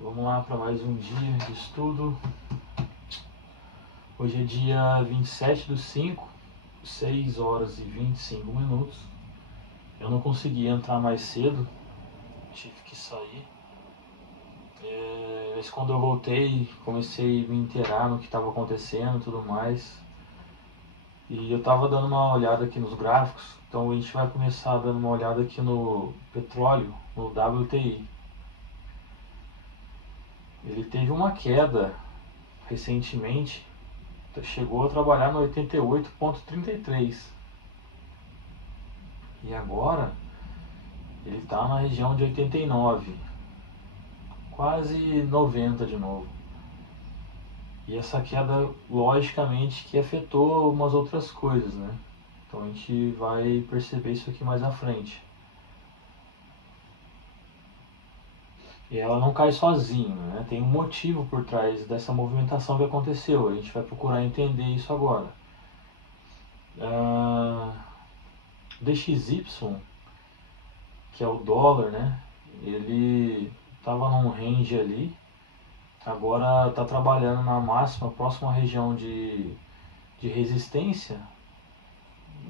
Vamos lá para mais um dia de estudo. Hoje é dia 27/5, 6 horas e 25 minutos. Eu não consegui entrar mais cedo, tive que sair. Mas quando eu voltei, comecei a me inteirar no que estava acontecendo e tudo mais. E eu estava dando uma olhada aqui nos gráficos, então a gente vai começar dando uma olhada aqui no petróleo, no WTI. Ele teve uma queda recentemente, chegou a trabalhar no 88,33 e agora ele está na região de 89, quase 90 de novo. E essa queda, logicamente, que afetou umas outras coisas, né? Então a gente vai perceber isso aqui mais à frente. E ela não cai sozinha, né? Tem um motivo por trás dessa movimentação que aconteceu. A gente vai procurar entender isso agora. DXY, que é o dólar, né? Ele estava num range ali, agora está trabalhando na máxima, próxima região de resistência,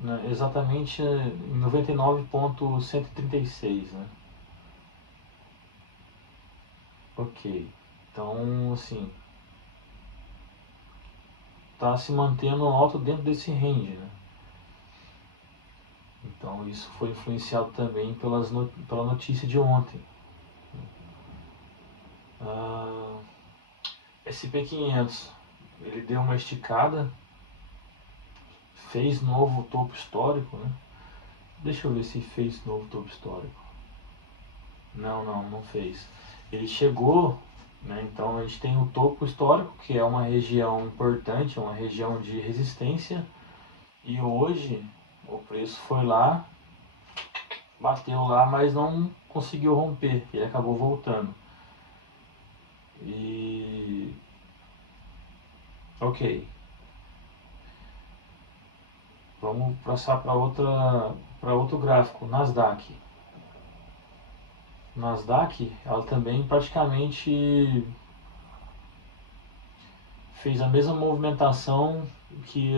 né? Exatamente em 99,136, né? Ok, então assim, está se mantendo alto dentro desse range, né? Então isso foi influenciado também pela notícia de ontem. SP500, ele deu uma esticada, fez novo topo histórico, né? Deixa eu ver se fez novo topo histórico. Não fez. Ele chegou, né? Então a gente tem o topo histórico, que é uma região importante, uma região de resistência, e hoje o preço foi lá, bateu lá, mas não conseguiu romper, ele acabou voltando. E ok, vamos passar para outro gráfico, Nasdaq. Nasdaq, ela também praticamente fez a mesma movimentação que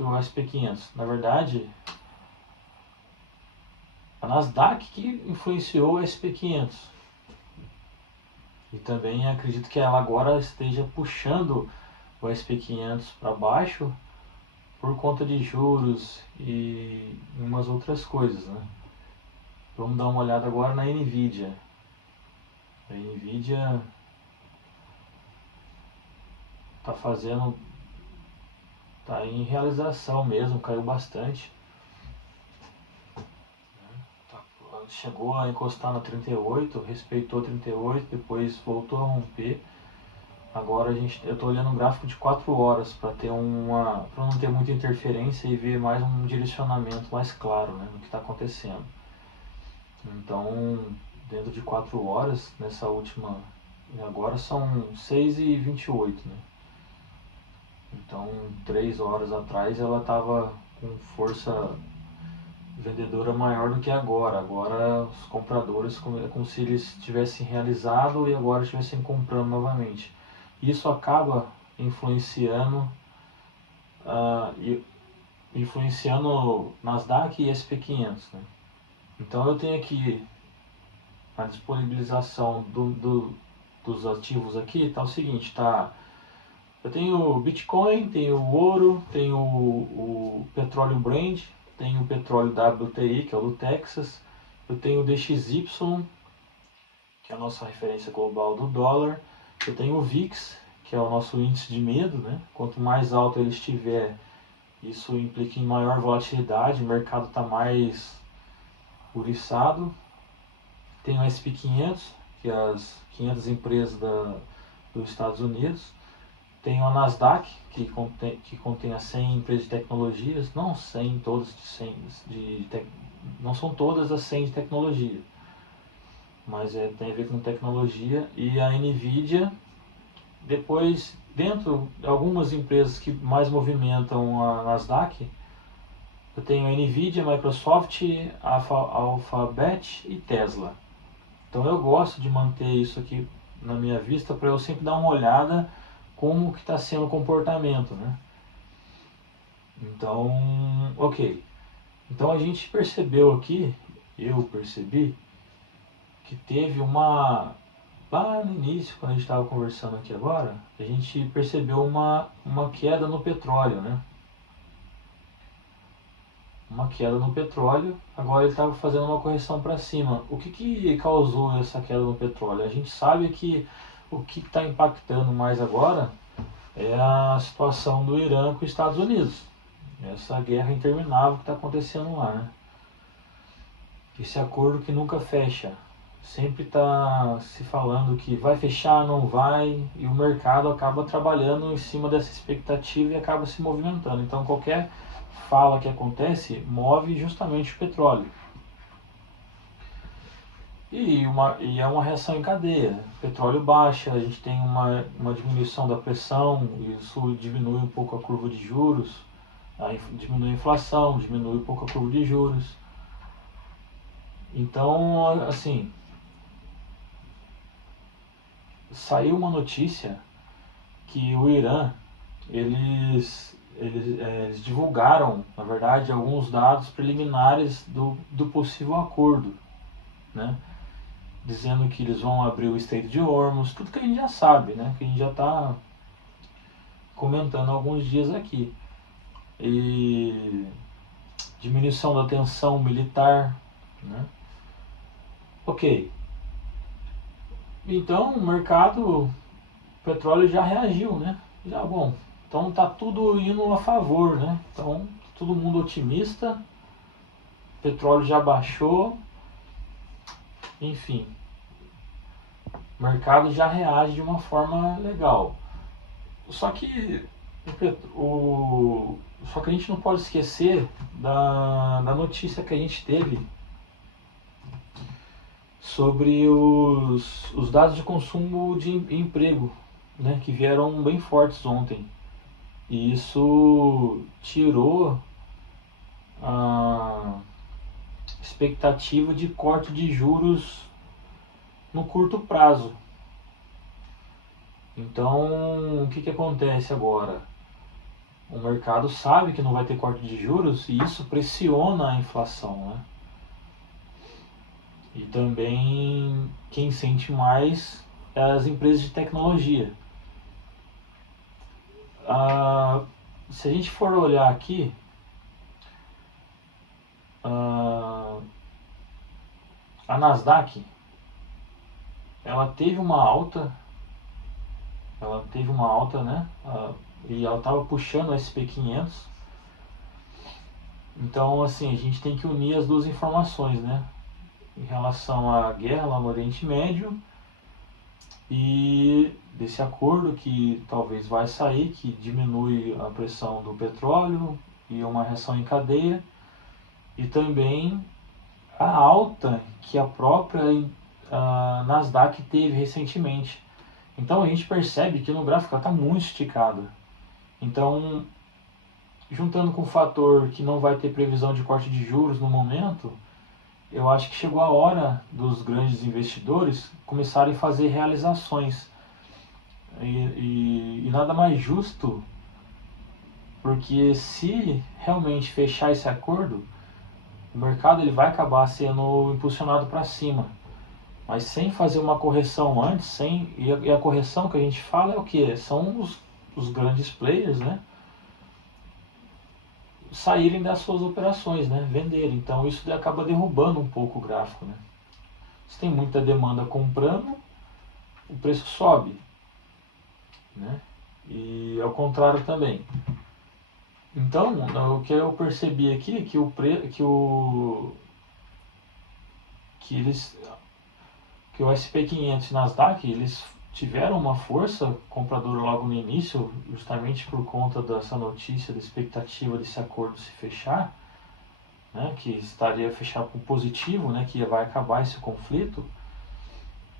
o SP500. Na verdade, a Nasdaq que influenciou o SP500. E também acredito que ela agora esteja puxando o SP500 para baixo por conta de juros e umas outras coisas, né? Vamos dar uma olhada agora na Nvidia. A Nvidia tá em realização mesmo, caiu bastante. Chegou a encostar na 38, respeitou 38, depois voltou a romper. Agora eu estou olhando um gráfico de 4 horas para não ter muita interferência e ver mais um direcionamento mais claro, né, no que está acontecendo. Então, dentro de 4 horas, nessa última, agora são 6h28, né? Então, 3 horas atrás ela estava com força vendedora maior do que agora. Agora os compradores é como se eles tivessem realizado e agora estivessem comprando novamente. Isso acaba influenciando Nasdaq e SP500, né? Então eu tenho aqui a disponibilização dos ativos aqui, tá o seguinte, tá? Eu tenho o Bitcoin, tenho o ouro, tenho o petróleo Brent, tenho o petróleo WTI, que é o do Texas, eu tenho o DXY, que é a nossa referência global do dólar, eu tenho o VIX, que é o nosso índice de medo, né? Quanto mais alto ele estiver, isso implica em maior volatilidade, o mercado está mais uriçado. Tem o SP500, que é as 500 empresas dos Estados Unidos. Tem o Nasdaq, que contém as 100 empresas de tecnologias, não 100 todas não são todas as 100 de tecnologia, mas tem a ver com tecnologia. E a Nvidia, depois, dentro de algumas empresas que mais movimentam a Nasdaq, eu tenho a Nvidia, Microsoft, Alphabet e Tesla. Então eu gosto de manter isso aqui na minha vista para eu sempre dar uma olhada como que está sendo o comportamento, né? Então, ok. Então a gente percebeu aqui, eu percebi, que teve lá no início, quando a gente estava conversando aqui agora, a gente percebeu uma queda no petróleo, né? Uma queda no petróleo, agora ele estava fazendo uma correção para cima. O que causou essa queda no petróleo? A gente sabe que o que está impactando mais agora é a situação do Irã com os Estados Unidos. Essa guerra interminável que está acontecendo lá, né? Esse acordo que nunca fecha. Sempre está se falando que vai fechar, não vai, e o mercado acaba trabalhando em cima dessa expectativa e acaba se movimentando. Então qualquer fala que acontece move justamente o petróleo. E é uma reação em cadeia. O petróleo baixa, a gente tem uma diminuição da pressão, isso diminui um pouco a curva de juros, diminui a inflação, diminui um pouco a curva de juros. Então, assim, saiu uma notícia que o Irã, eles divulgaram, na verdade, alguns dados preliminares do possível acordo, né? Dizendo que eles vão abrir o Estreito de Hormuz, tudo que a gente já sabe, né? Que a gente já está comentando há alguns dias aqui. E diminuição da tensão militar, né? Ok. Então o mercado, o petróleo já reagiu, né? Já, bom, então tá tudo indo a favor, né? Então todo mundo otimista, o petróleo já baixou, enfim, o mercado já reage de uma forma legal. Só que só que a gente não pode esquecer da notícia que a gente teve sobre os dados de consumo de emprego, né, que vieram bem fortes ontem. E isso tirou a expectativa de corte de juros no curto prazo. Então, o que acontece agora? O mercado sabe que não vai ter corte de juros e isso pressiona a inflação, né? E também quem sente mais é as empresas de tecnologia. Se a gente for olhar aqui, a Nasdaq, ela teve uma alta, né? E ela estava puxando o SP500. Então, assim, a gente tem que unir as duas informações, né? Em relação à guerra lá no Oriente Médio e desse acordo que talvez vai sair, que diminui a pressão do petróleo e uma reação em cadeia, e também a alta que a própria Nasdaq teve recentemente. Então a gente percebe que no gráfico ela está muito esticada. Então, juntando com o fator que não vai ter previsão de corte de juros no momento, eu acho que chegou a hora dos grandes investidores começarem a fazer realizações. E nada mais justo, porque se realmente fechar esse acordo, o mercado ele vai acabar sendo impulsionado para cima. Mas sem fazer uma correção antes, e a correção que a gente fala é o que? São os grandes players, né? Saírem das suas operações, né? Venderem. Então isso acaba derrubando um pouco o gráfico, né? Se tem muita demanda comprando, o preço sobe, né? E ao contrário também. Então, o que eu percebi aqui é que que o SP500 e Nasdaq, eles tiveram uma força compradora logo no início, justamente por conta dessa notícia, da expectativa desse acordo se fechar, né, que estaria fechado com positivo, né, que vai acabar esse conflito.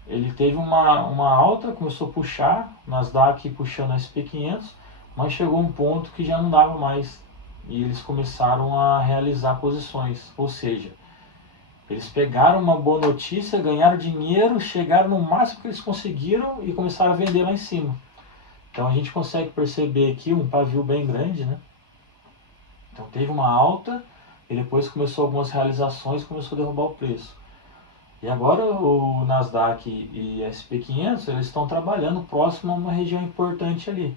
Ele teve uma alta, começou a puxar, Nasdaq puxando a SP500, mas chegou um ponto que já não dava mais. E eles começaram a realizar posições, ou seja, Eles pegaram uma boa notícia, ganharam dinheiro, chegaram no máximo que eles conseguiram e começaram a vender lá em cima. Então a gente consegue perceber aqui um pavio bem grande, né? Então teve uma alta e depois começou algumas realizações e começou a derrubar o preço. E agora o Nasdaq e SP500 eles estão trabalhando próximo a uma região importante ali.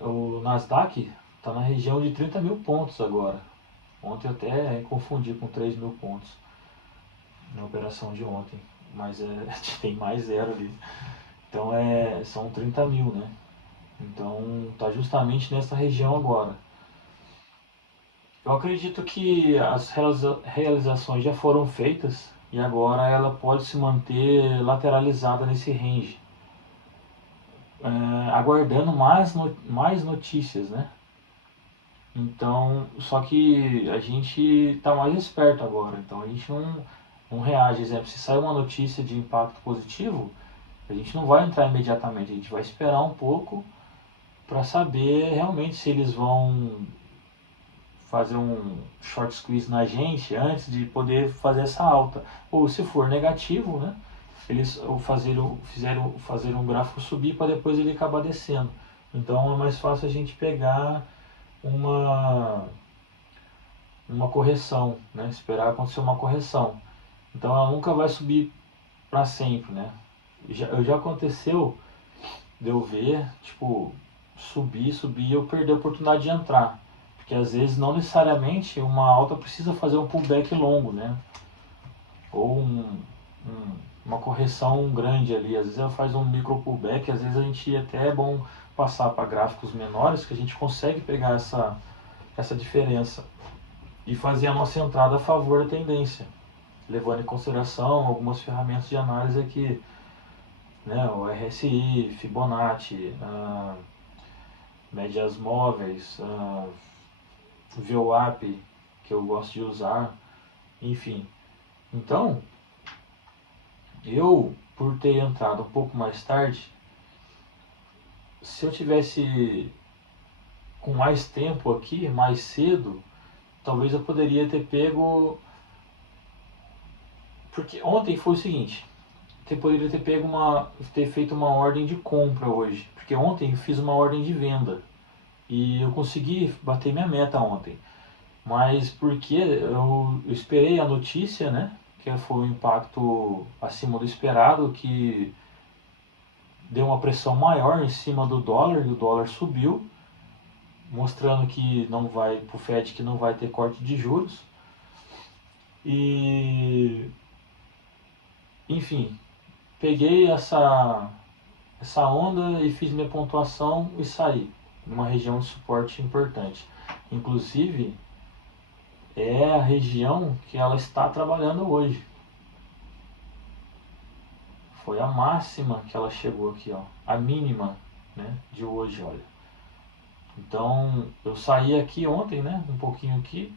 O Nasdaq está na região de 30 mil pontos agora. Ontem eu até confundi com 3 mil pontos na operação de ontem, mas tem mais zero ali. Então são 30 mil, né? Então está justamente nessa região agora. Eu acredito que as realizações já foram feitas e agora ela pode se manter lateralizada nesse range, aguardando mais notícias, né? Então, só que a gente está mais esperto agora, então a gente não reage. Exemplo, se sair uma notícia de impacto positivo, a gente não vai entrar imediatamente, a gente vai esperar um pouco para saber realmente se eles vão fazer um short squeeze na gente antes de poder fazer essa alta. Ou se for negativo, né, eles fizeram fazer um gráfico subir para depois ele acabar descendo. Então é mais fácil a gente pegar uma correção, né, esperar acontecer uma correção. Então ela nunca vai subir para sempre, né. Já aconteceu de eu ver, tipo, subir e eu perder a oportunidade de entrar. Porque às vezes não necessariamente uma alta precisa fazer um pullback longo, né? Ou uma correção grande ali. Às vezes ela faz um micro pullback, às vezes a gente até é bom passar para gráficos menores que a gente consegue pegar essa diferença e fazer a nossa entrada a favor da tendência, levando em consideração algumas ferramentas de análise aqui, né? O RSI, Fibonacci, médias móveis, VWAP, que eu gosto de usar, enfim. Então, eu, por ter entrado um pouco mais tarde, se eu tivesse com mais tempo aqui, mais cedo, talvez eu poderia ter pego... Porque ontem foi o seguinte, eu poderia ter pego ter feito uma ordem de compra hoje, porque ontem eu fiz uma ordem de venda e eu consegui bater minha meta ontem. Mas porque eu esperei a notícia, né? Que foi um impacto acima do esperado, que deu uma pressão maior em cima do dólar, e o dólar subiu, mostrando que não vai, pro Fed, que não vai ter corte de juros. E, enfim, peguei essa onda e fiz minha pontuação e saí numa região de suporte importante. Inclusive, é a região que ela está trabalhando hoje. Foi a máxima que ela chegou aqui, ó, a mínima, né, de hoje, olha. Então, eu saí aqui ontem, né, um pouquinho aqui,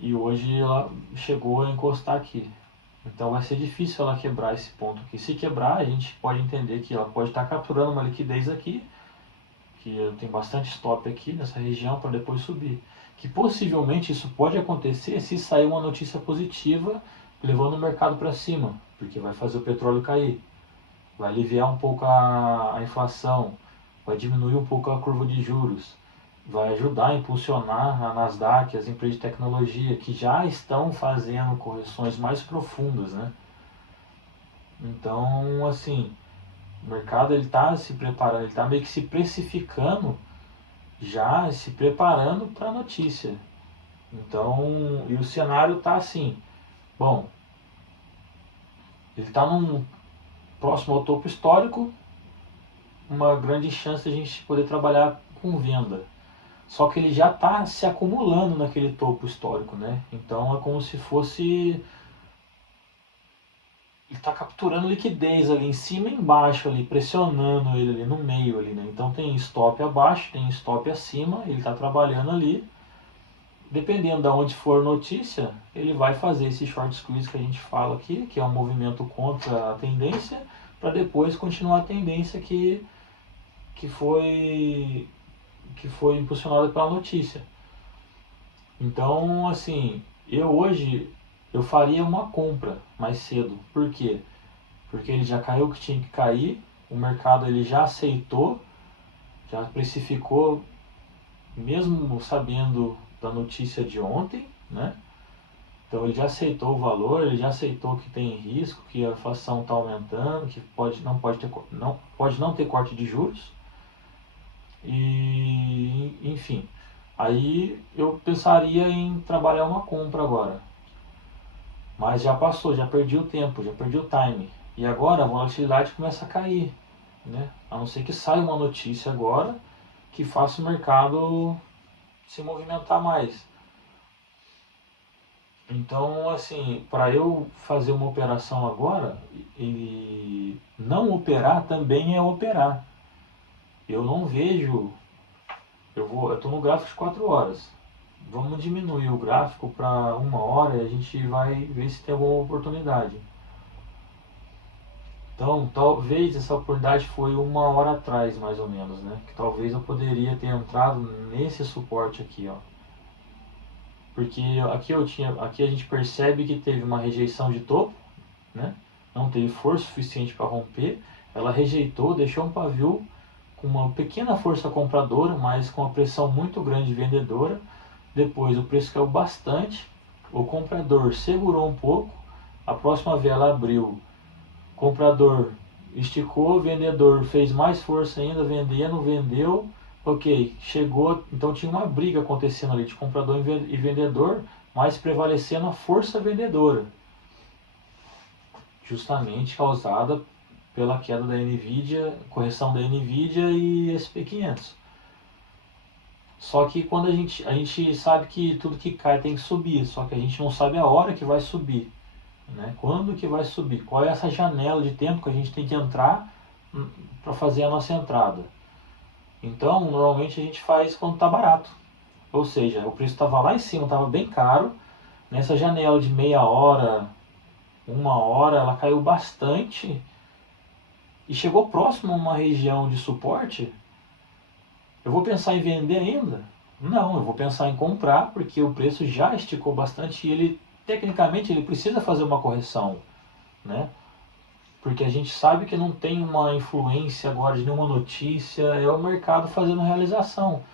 e hoje ela chegou a encostar aqui. Então vai ser difícil ela quebrar esse ponto aqui. Se quebrar, a gente pode entender que ela pode estar capturando uma liquidez aqui, que tem bastante stop aqui nessa região para depois subir. Que possivelmente isso pode acontecer se sair uma notícia positiva levando o mercado para cima, porque vai fazer o petróleo cair, vai aliviar um pouco a inflação, vai diminuir um pouco a curva de juros, vai ajudar a impulsionar a Nasdaq, as empresas de tecnologia que já estão fazendo correções mais profundas, né? Então, assim, o mercado ele está se preparando, ele está meio que se precificando, já se preparando para a notícia. Então, e o cenário está assim, bom, ele está próximo ao topo histórico, uma grande chance de a gente poder trabalhar com venda. Só que ele já está se acumulando naquele topo histórico, né? Então é como se fosse... Ele está capturando liquidez ali em cima e embaixo, ali, pressionando ele ali no meio, ali, né? Então tem stop abaixo, tem stop acima, ele está trabalhando ali. Dependendo de onde for a notícia, ele vai fazer esse short squeeze que a gente fala aqui, que é um movimento contra a tendência, para depois continuar a tendência que foi impulsionada pela notícia. Então, assim, hoje eu faria uma compra mais cedo. Por quê? Porque ele já caiu o que tinha que cair, o mercado ele já aceitou, já precificou, mesmo sabendo da notícia de ontem, né? Então ele já aceitou o valor, ele já aceitou que tem risco, que a inflação está aumentando, que pode não ter corte de juros. E enfim, aí eu pensaria em trabalhar uma compra agora. Mas já passou, já perdi o tempo, já perdi o time. E agora a volatilidade começa a cair, né? A não ser que saia uma notícia agora que faça o mercado se movimentar mais. Então, assim, para eu fazer uma operação agora, e não operar também é operar. Eu não vejo, eu estou no gráfico de 4 horas. Vamos diminuir o gráfico para 1 hora e a gente vai ver se tem alguma oportunidade. Então, talvez essa oportunidade foi 1 hora atrás, mais ou menos, né? Que talvez eu poderia ter entrado nesse suporte aqui, ó. Porque aqui a gente percebe que teve uma rejeição de topo, né? Não teve força suficiente para romper. Ela rejeitou, deixou um pavio com uma pequena força compradora, mas com uma pressão muito grande vendedora. Depois o preço caiu bastante, o comprador segurou um pouco, a próxima vela abriu, comprador esticou, vendedor fez mais força ainda, vendendo, vendeu, ok, chegou, então tinha uma briga acontecendo ali de comprador e vendedor, mas prevalecendo a força vendedora, justamente causada pela queda da Nvidia, correção da Nvidia e SP500. Só que quando a gente sabe que tudo que cai tem que subir, só que a gente não sabe a hora que vai subir, né? Quando que vai subir? Qual é essa janela de tempo que a gente tem que entrar para fazer a nossa entrada? Então, normalmente a gente faz quando está barato. Ou seja, o preço estava lá em cima, estava bem caro. Nessa janela de meia hora, 1 hora, ela caiu bastante e chegou próximo a uma região de suporte. Eu vou pensar em vender ainda? Não, eu vou pensar em comprar porque o preço já esticou bastante e ele, tecnicamente, ele precisa fazer uma correção, né? Porque a gente sabe que não tem uma influência agora de nenhuma notícia, é o mercado fazendo realização.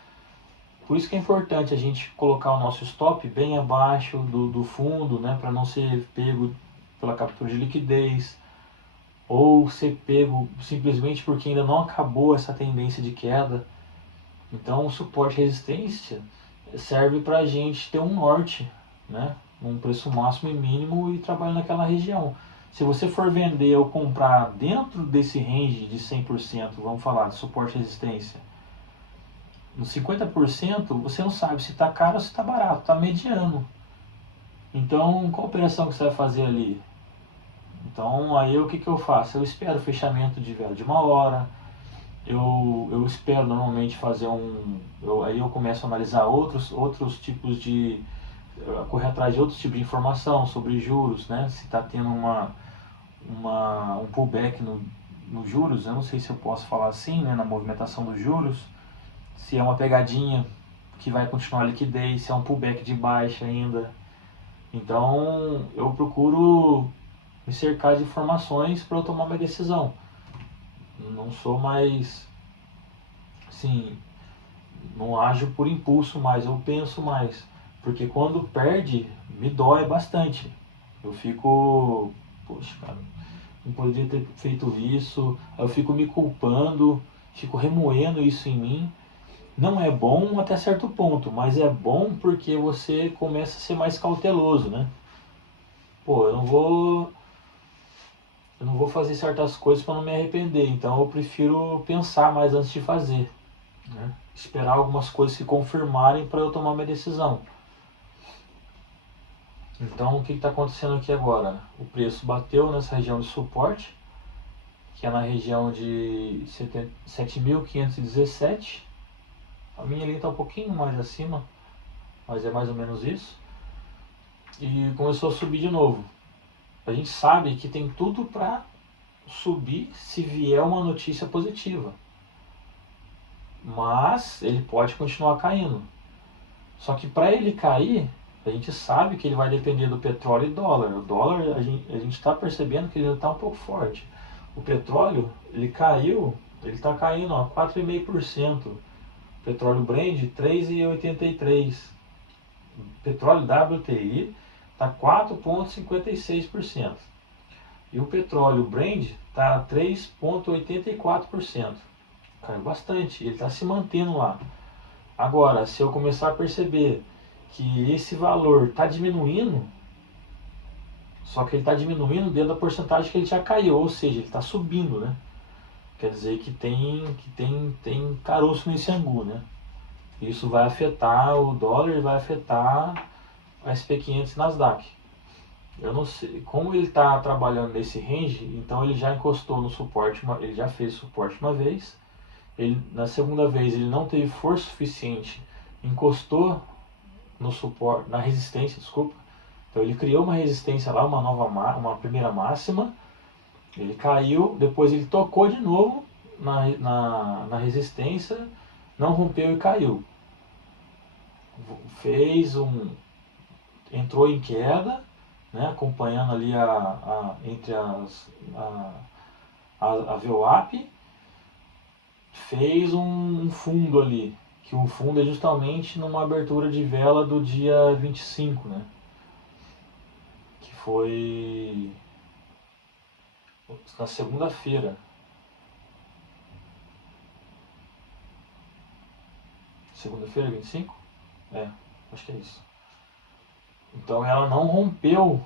Por isso que é importante a gente colocar o nosso stop bem abaixo do fundo, né, para não ser pego pela captura de liquidez, ou ser pego simplesmente porque ainda não acabou essa tendência de queda. Então o suporte e resistência serve para a gente ter um norte, né, um preço máximo e mínimo e trabalhar naquela região. Se você for vender ou comprar dentro desse range de 100%, vamos falar de suporte e resistência, no 50% você não sabe se está caro ou se está barato, está mediano. Então, qual operação que você vai fazer ali? Então, aí o que eu faço? Eu espero o fechamento de vela de 1 hora, eu espero normalmente fazer aí eu começo a analisar outros tipos de, correr atrás de outros tipos de informação sobre juros, né? Se está tendo um pullback no juros, eu não sei se eu posso falar assim, né? Na movimentação dos juros, se é uma pegadinha que vai continuar a liquidez, se é um pullback de baixa ainda. Então eu procuro me cercar de informações para eu tomar minha decisão. Não sou mais, assim, não ajo por impulso mais, eu penso mais. Porque quando perde, me dói bastante. Eu fico, poxa, cara, não poderia ter feito isso. Eu fico me culpando, fico remoendo isso em mim. Não é bom até certo ponto, mas é bom porque você começa a ser mais cauteloso, né? Pô, eu não vou fazer certas coisas para não me arrepender, então eu prefiro pensar mais antes de fazer, né? Esperar algumas coisas se confirmarem para eu tomar minha decisão. Então o que está acontecendo aqui agora? O preço bateu nessa região de suporte, que é na região de 7.517. A minha ali está um pouquinho mais acima, mas é mais ou menos isso. E começou a subir de novo. A gente sabe que tem tudo para subir se vier uma notícia positiva, mas ele pode continuar caindo. Só que para ele cair, a gente sabe que ele vai depender do petróleo e dólar. O dólar, a gente está percebendo que ele ainda está um pouco forte. O petróleo, ele caiu, ele está caindo a 4,5%. Petróleo Brent, 3,83%. Petróleo WTI está 4,56%. E o petróleo Brent está 3,84%. Caiu bastante, ele está se mantendo lá. Agora, se eu começar a perceber que esse valor está diminuindo, só que ele está diminuindo dentro da porcentagem que ele já caiu, ou seja, ele está subindo, né? Quer dizer que tem caroço nesse angu, né? Isso vai afetar o dólar e vai afetar a SP500 e Nasdaq. Eu não sei, como ele está trabalhando nesse range, então ele já encostou no suporte, ele já fez suporte uma vez, ele, na segunda vez ele não teve força suficiente, encostou no suporte, na resistência, desculpa. Então ele criou uma resistência lá, uma primeira máxima, ele caiu, depois ele tocou de novo na resistência, não rompeu e caiu. Entrou em queda, né, acompanhando ali entre a VWAP, fez um fundo ali, que o fundo é justamente numa abertura de vela do dia 25, né, que foi na segunda-feira. Segunda-feira, 25? É, acho que é isso. Então ela não rompeu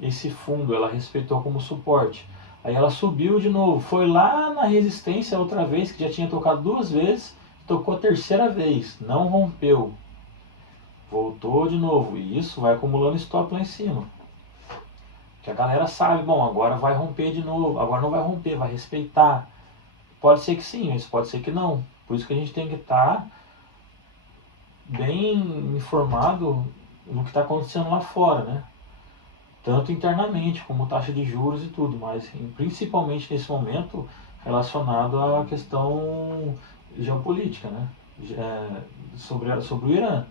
esse fundo, ela respeitou como suporte. Aí ela subiu de novo, foi lá na resistência outra vez, que já tinha tocado duas vezes, tocou a terceira vez, não rompeu. Voltou de novo, e isso vai acumulando stop lá em cima. Que a galera sabe, bom, agora vai romper de novo, agora não vai romper, vai respeitar. Pode ser que sim, mas pode ser que não. Por isso que a gente tem que estar bem informado no que está acontecendo lá fora, né? Tanto internamente como taxa de juros e tudo, mas principalmente nesse momento relacionado à questão geopolítica, né? Sobre o Irã.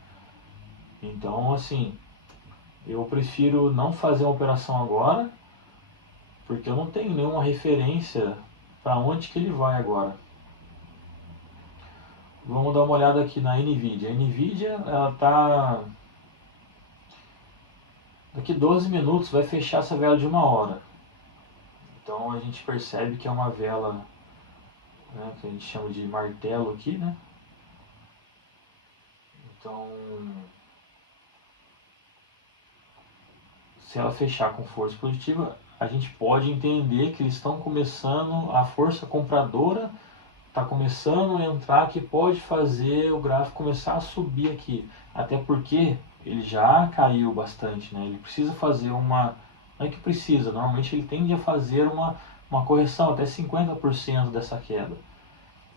Então, assim, eu prefiro não fazer uma operação agora, porque eu não tenho nenhuma referência para onde que ele vai agora. Vamos dar uma olhada aqui na NVIDIA. A NVIDIA, ela está... Daqui 12 minutos vai fechar essa vela de 1 hora. Então a gente percebe que é uma vela, né, que a gente chama de martelo aqui, né? Então, se ela fechar com força positiva, a gente pode entender que eles estão começando, a força compradora está começando a entrar, que pode fazer o gráfico começar a subir aqui. Até porque ele já caiu bastante, né? Ele precisa fazer uma... Não é que precisa, normalmente ele tende a fazer uma correção até 50% dessa queda.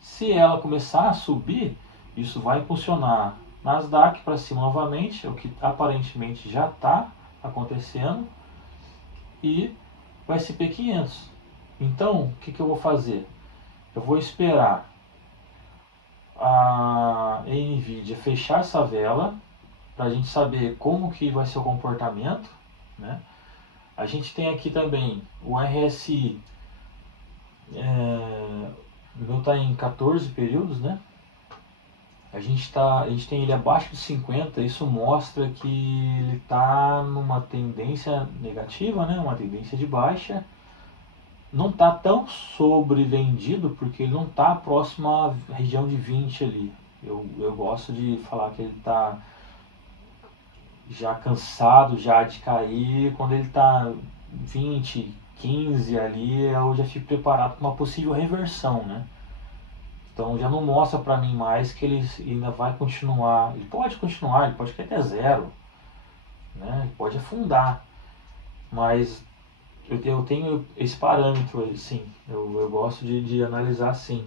Se ela começar a subir, isso vai impulsionar Nasdaq para cima novamente, é o que aparentemente já está acontecendo, e o S&P 500. Então, o que eu vou fazer? Eu vou esperar a NVIDIA fechar essa vela para a gente saber como que vai ser o comportamento, né? A gente tem aqui também o RSI, o meu está em 14 períodos, né? A gente tem ele abaixo de 50, isso mostra que ele está numa tendência negativa, né? Uma tendência de baixa. Não está tão sobrevendido porque ele não está próximo à região de 20 ali. Eu gosto de falar que ele está já cansado já de cair. Quando ele está 20, 15 ali, eu já fico preparado para uma possível reversão, né? Então já não mostra para mim mais que ele ainda vai continuar. Ele pode continuar, ele pode cair até zero, né? Ele pode afundar, mas eu tenho esse parâmetro, sim. Eu gosto de analisar assim.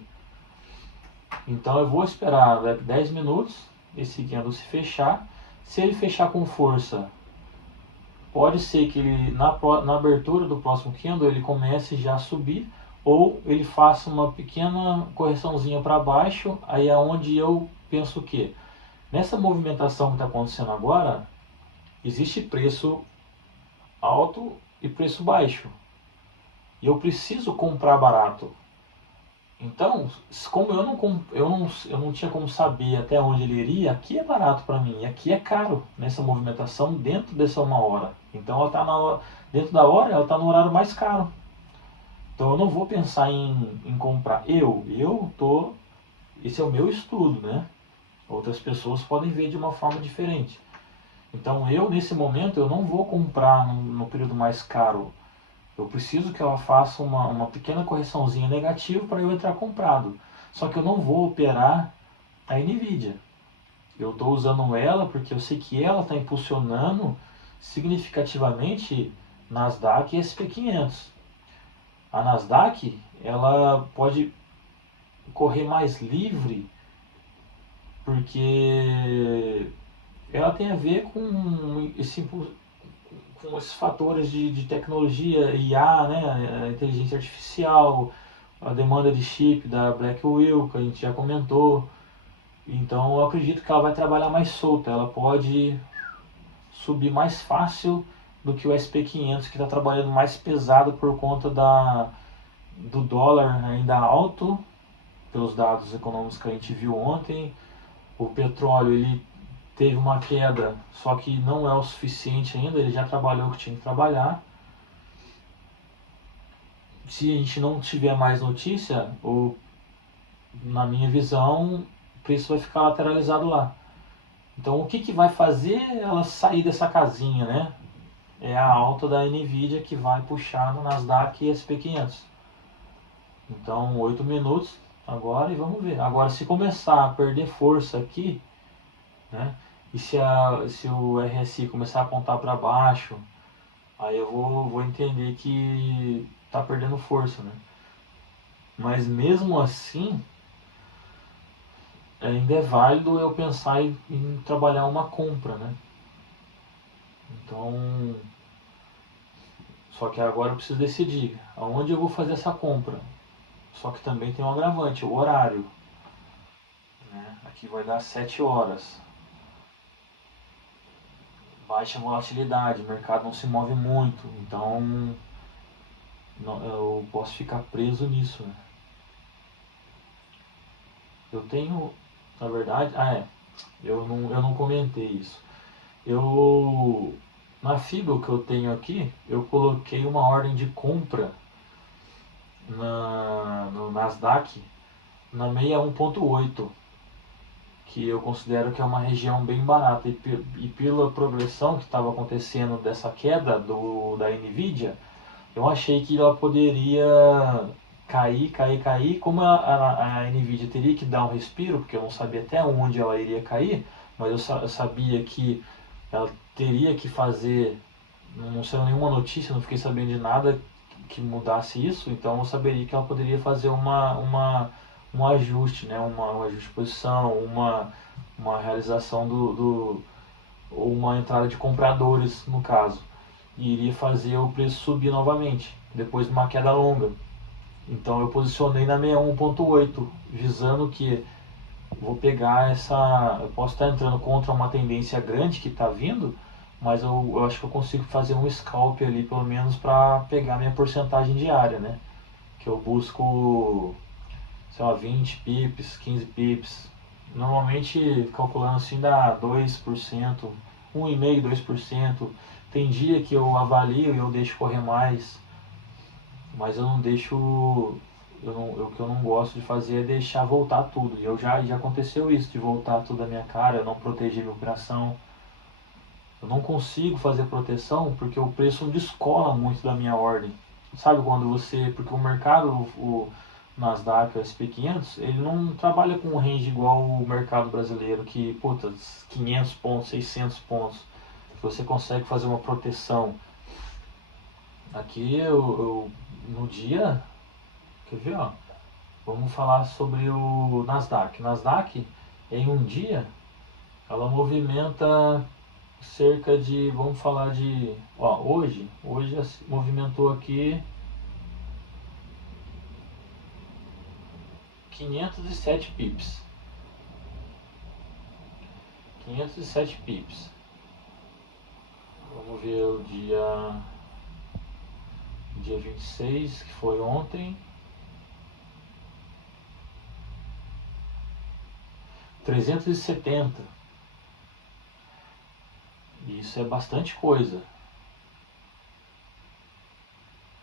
Então eu vou esperar 10 minutos esse candle se fechar. Se ele fechar com força, pode ser que ele na abertura do próximo candle ele comece já a subir, ou ele faça uma pequena correçãozinha para baixo. Aí é onde eu penso que Nessa movimentação que está acontecendo agora, existe preço alto e preço baixo. E eu preciso comprar barato. Então, como eu não tinha como saber até onde ele iria, aqui é barato para mim, e aqui é caro nessa movimentação dentro dessa 1 hora. Então ela está dentro da hora, ela está no horário mais caro. Então eu não vou pensar em comprar. Esse é o meu estudo, né? Outras pessoas podem ver de uma forma diferente. Então nesse momento, eu não vou comprar no período mais caro. Eu preciso que ela faça uma pequena correçãozinha negativa para eu entrar comprado. Só que eu não vou operar a Nvidia. Eu estou usando ela porque eu sei que ela está impulsionando significativamente Nasdaq e SP500. A Nasdaq, ela pode correr mais livre porque ela tem a ver com esses fatores de tecnologia, IA, né, a inteligência artificial, a demanda de chip da Blackwell, que a gente já comentou. Então eu acredito que ela vai trabalhar mais solta, ela pode subir mais fácil do que o SP500, que está trabalhando mais pesado por conta do dólar ainda alto, pelos dados econômicos que a gente viu ontem. O petróleo ele teve uma queda, só que não é o suficiente ainda, ele já trabalhou o que tinha que trabalhar. Se a gente não tiver mais notícia, na minha visão, o preço vai ficar lateralizado lá. Então o que vai fazer ela sair dessa casinha, né? É a alta da Nvidia que vai puxar no Nasdaq e SP500. Então 8 minutos agora e vamos ver. Agora se começar a perder força aqui, né? E se o RSI começar a apontar para baixo, aí eu vou entender que está perdendo força, né? Mas mesmo assim, ainda é válido eu pensar em trabalhar uma compra, né? Então, só que agora eu preciso decidir aonde eu vou fazer essa compra. Só que também tem um agravante, o horário, né? Aqui vai dar 7 horas. Baixa volatilidade, o mercado não se move muito, então eu posso ficar preso nisso, né? Eu tenho, na verdade, eu não comentei isso. Na Fibo que eu tenho aqui, eu coloquei uma ordem de compra no Nasdaq na 61.8, que eu considero que é uma região bem barata, e pela progressão que estava acontecendo dessa queda da Nvidia, eu achei que ela poderia cair. Como a Nvidia teria que dar um respiro, porque eu não sabia até onde ela iria cair, mas eu sabia que ela teria que fazer, não saiu nenhuma notícia, não fiquei sabendo de nada que mudasse isso, então eu saberia que ela poderia fazer um ajuste, né? Um ajuste de posição, uma realização ou uma entrada de compradores, no caso, e iria fazer o preço subir novamente, depois de uma queda longa. Então eu posicionei na 61.8, visando que vou pegar eu posso estar entrando contra uma tendência grande que está vindo, mas eu acho que eu consigo fazer um scalp ali, pelo menos para pegar minha porcentagem diária, né? Que eu busco, sei lá, 20 pips, 15 pips. Normalmente, calculando assim, dá 2%, 1,5%, 2%. Tem dia que eu avalio e eu deixo correr mais, mas eu não deixo. O que eu não gosto de fazer é deixar voltar tudo. E já aconteceu isso, de voltar tudo da minha cara, eu não protegi minha operação. Eu não consigo fazer proteção porque o preço descola muito da minha ordem. Sabe quando você. Porque o mercado, o Nasdaq, o SP500, ele não trabalha com um range igual o mercado brasileiro, que, puta, 500 pontos, 600 pontos. Você consegue fazer uma proteção. Aqui no dia. Quer ver, ó? Vamos falar sobre o Nasdaq. Nasdaq, em um dia, ela movimenta cerca de, vamos falar de, ó, hoje movimentou aqui 507 pips. 507 pips. Vamos ver o dia 26, que foi ontem. 370. Isso é bastante coisa.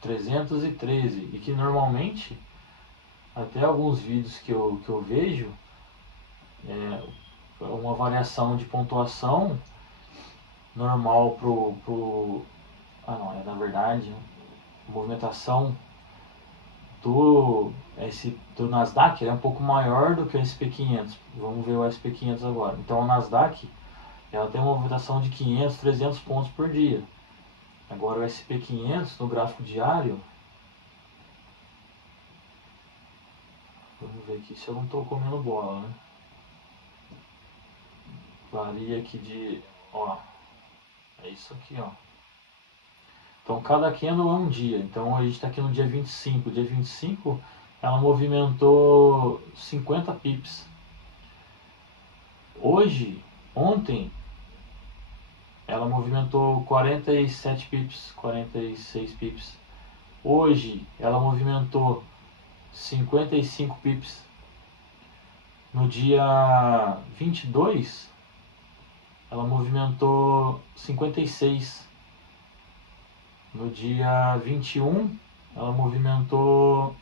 313. E que normalmente, até alguns vídeos que eu vejo, uma variação de pontuação normal na verdade, a movimentação do Nasdaq é um pouco maior do que o SP500. Vamos ver o SP500 agora. Então o Nasdaq ela tem uma movimentação de 500, 300 pontos por dia. Agora o SP500 no gráfico diário, vamos ver aqui se eu não estou comendo bola, né? Varia aqui é isso aqui, Então cada candle é um dia. Então a gente está aqui no dia 25. Dia 25 ela movimentou 50 pips. Ontem, ela movimentou 47 pips, 46 pips. Hoje ela movimentou 55 pips. No dia 22 ela movimentou 56. No dia 21 ela movimentou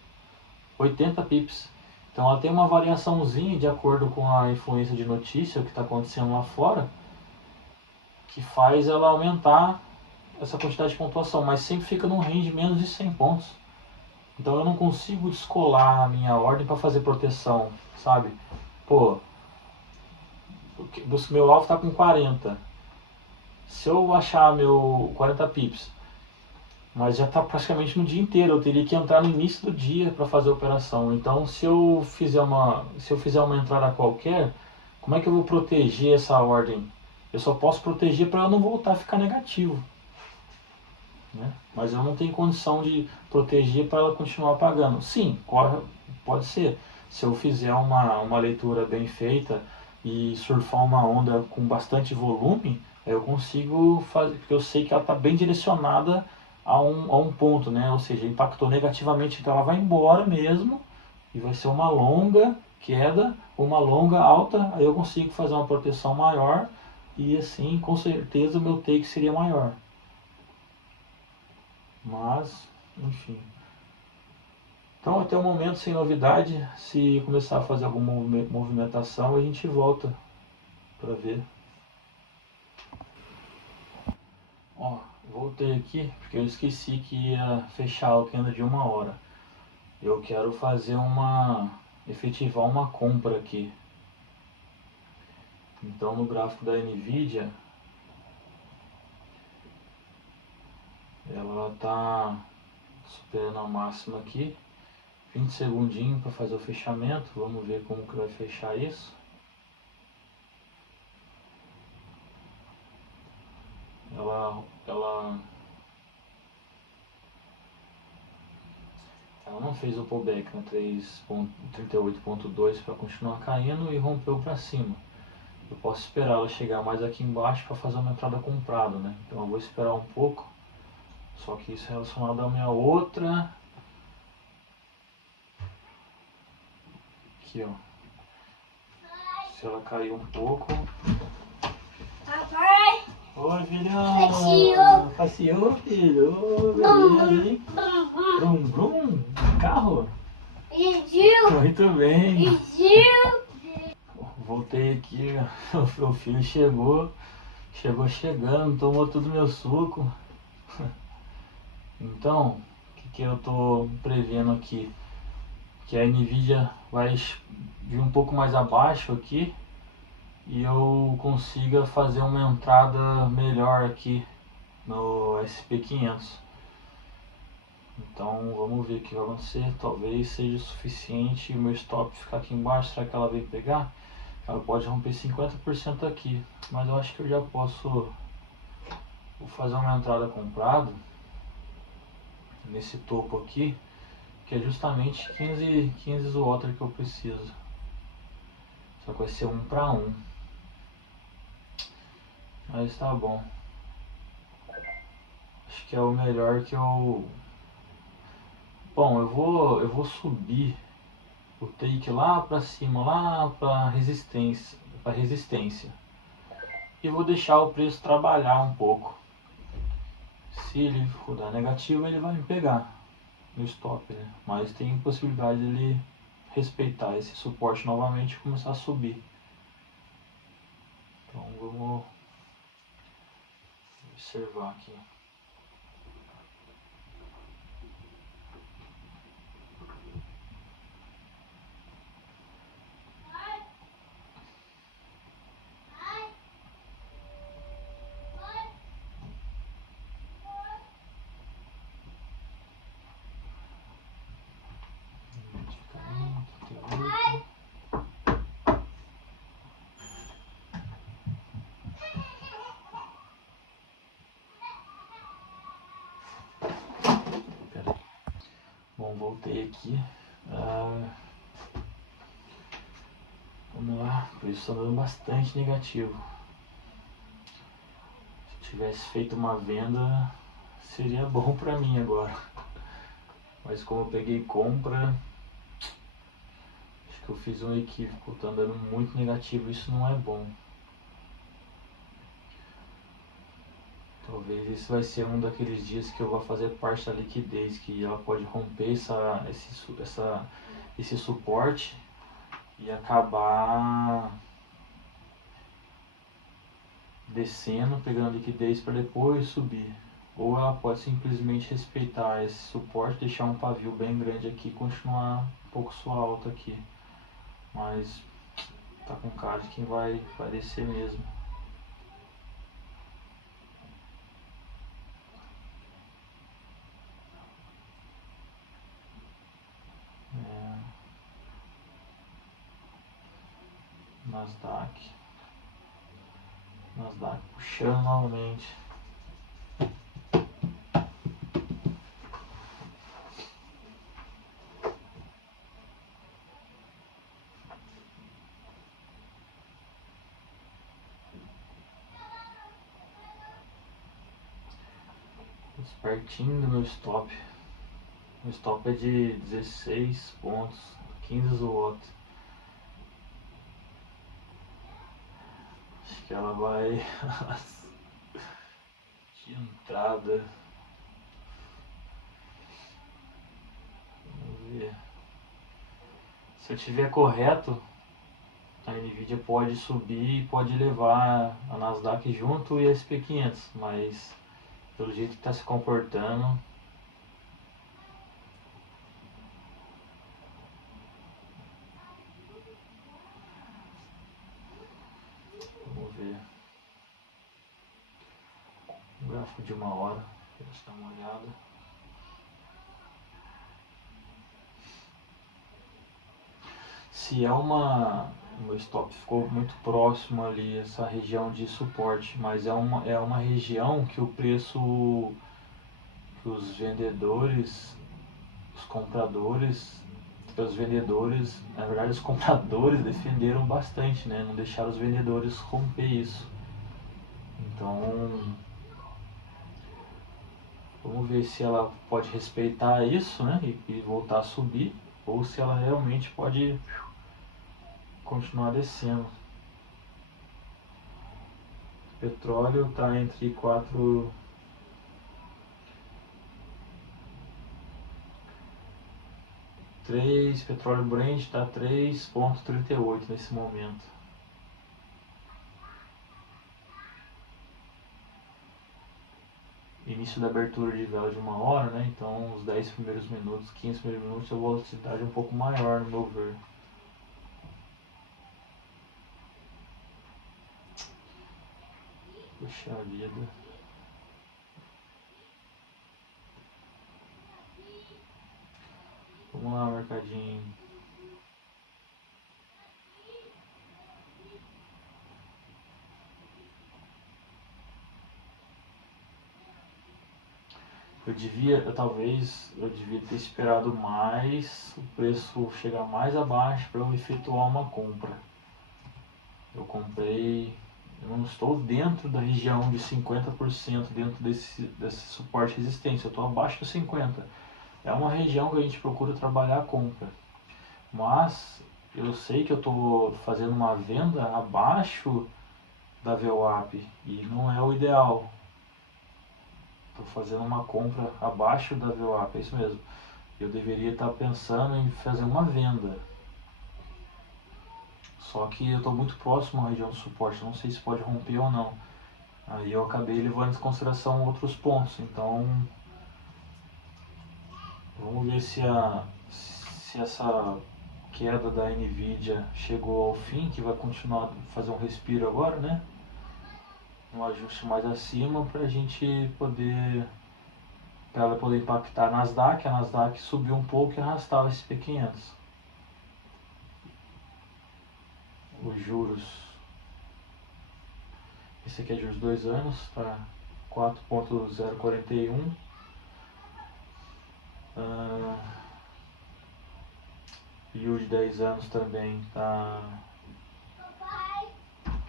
80 pips. Então ela tem uma variaçãozinha de acordo com a influência de notícia, o que está acontecendo lá fora, que faz ela aumentar essa quantidade de pontuação, mas sempre fica num range menos de 100 pontos. Então eu não consigo descolar a minha ordem para fazer proteção, sabe? Pô, o meu alvo está com 40. Se eu achar meu 40 pips, mas já está praticamente no dia inteiro, eu teria que entrar no início do dia para fazer a operação. Então se eu fizer uma entrada qualquer, como é que eu vou proteger essa ordem? Eu só posso proteger para eu não voltar a ficar negativo, né? Mas eu não tenho condição de proteger para ela continuar pagando. Sim, pode ser. Se eu fizer uma leitura bem feita e surfar uma onda com bastante volume, eu consigo fazer, porque eu sei que ela está bem direcionada a um ponto, né? Ou seja, impactou negativamente, então ela vai embora mesmo e vai ser uma longa queda, uma longa alta, aí eu consigo fazer uma proteção maior e assim, com certeza o meu take seria maior. Mas, enfim. Então, até o momento, sem novidade. Se começar a fazer alguma movimentação, a gente volta para ver. Voltei aqui porque eu esqueci que ia fechar o candle de 1 hora. Eu quero fazer efetivar uma compra aqui. Então, no gráfico da Nvidia, ela está superando a máxima aqui. 20 segundinhos para fazer o fechamento. Vamos ver como que vai fechar isso. Ela não fez o pullback na 38.2 para continuar caindo e rompeu para cima. Eu posso esperar ela chegar mais aqui embaixo para fazer uma entrada comprada, né? Então eu vou esperar um pouco. Só que isso é relacionado à minha outra. Aqui, Se ela cair um pouco. Papai! Oi, filhão! Passeou, filho? Beleza, hein? Brum, brum? Carro? Muito bem. Voltei aqui, o filho chegou chegando, tomou tudo meu suco. Então, o que eu tô prevendo aqui? Que a Nvidia vai vir um pouco mais abaixo aqui e eu consiga fazer uma entrada melhor aqui no SP500. Então vamos ver o que vai acontecer. Talvez seja o suficiente o meu stop ficar aqui embaixo. Será que ela vem pegar? Ela pode romper 50% aqui, mas eu acho que eu já posso fazer uma entrada comprada nesse topo aqui, que é justamente 15 watt que eu preciso. Só que vai ser 1 para 1. Mas tá bom. Acho que é o melhor que eu... Bom, eu vou subir o take lá pra cima, lá pra resistência. E vou deixar o preço trabalhar um pouco. Se ele for dar negativo, ele vai me pegar no stop, né? Mas tem possibilidade dele respeitar esse suporte novamente e começar a subir. Então vamos observar aqui. Bom, voltei aqui. Vamos lá, o preço está dando bastante negativo. Se eu tivesse feito uma venda, seria bom para mim agora. Mas como eu peguei compra, acho que eu fiz um equívoco, tá dando muito negativo, isso não é bom. Talvez esse vai ser um daqueles dias que eu vou fazer parte da liquidez, que ela pode romper esse suporte e acabar descendo, pegando liquidez para depois subir. Ou ela pode simplesmente respeitar esse suporte, deixar um pavio bem grande aqui e continuar um pouco sua alta aqui. Mas tá com cara de quem vai descer mesmo. Nasdaq puxando novamente. Pertinho do meu stop. O stop é de 16 pontos, 15 watts. Acho que ela vai. Que entrada. Vamos ver. Se eu tiver correto, a Nvidia pode subir e pode levar a Nasdaq junto e a SP500, mas pelo jeito que está se comportando, vamos ver. Um gráfico de 1 hora, deixa eu dar uma olhada. Se é uma... O meu stop ficou muito próximo ali, essa região de suporte, mas é uma região que o preço, que os vendedores, os compradores, os vendedores, na verdade os compradores defenderam bastante, né? Não deixaram os vendedores romper isso. Então, vamos ver se ela pode respeitar isso, né? E voltar a subir, ou se ela realmente pode continuar descendo. O petróleo está entre 4... petróleo Brent está 3,38 nesse momento. Início da abertura de vela de 1 hora, né? Então os 10 primeiros minutos, 15 primeiros minutos, a velocidade é um pouco maior no meu ver. Puxa vida. Vamos lá, mercadinho. Eu devia ter esperado mais o preço chegar mais abaixo para eu efetuar uma compra. Eu comprei Eu não estou dentro da região de 50% dentro desse suporte de resistência, eu estou abaixo dos 50%. É uma região que a gente procura trabalhar a compra. Mas eu sei que eu estou fazendo uma venda abaixo da VWAP e não é o ideal. Estou fazendo uma compra abaixo da VWAP, é isso mesmo. Eu deveria estar pensando em fazer uma venda. Só que eu estou muito próximo à região do suporte, não sei se pode romper ou não. Aí eu acabei levando em consideração outros pontos. Então vamos ver se essa queda da Nvidia chegou ao fim, que vai continuar fazer um respiro agora, né? Um ajuste mais acima para a gente poder, para ela poder impactar a Nasdaq subiu um pouco e arrastar o SP500. Os juros, esse aqui é juros 2 anos, tá 4.041. E o de 10 anos também tá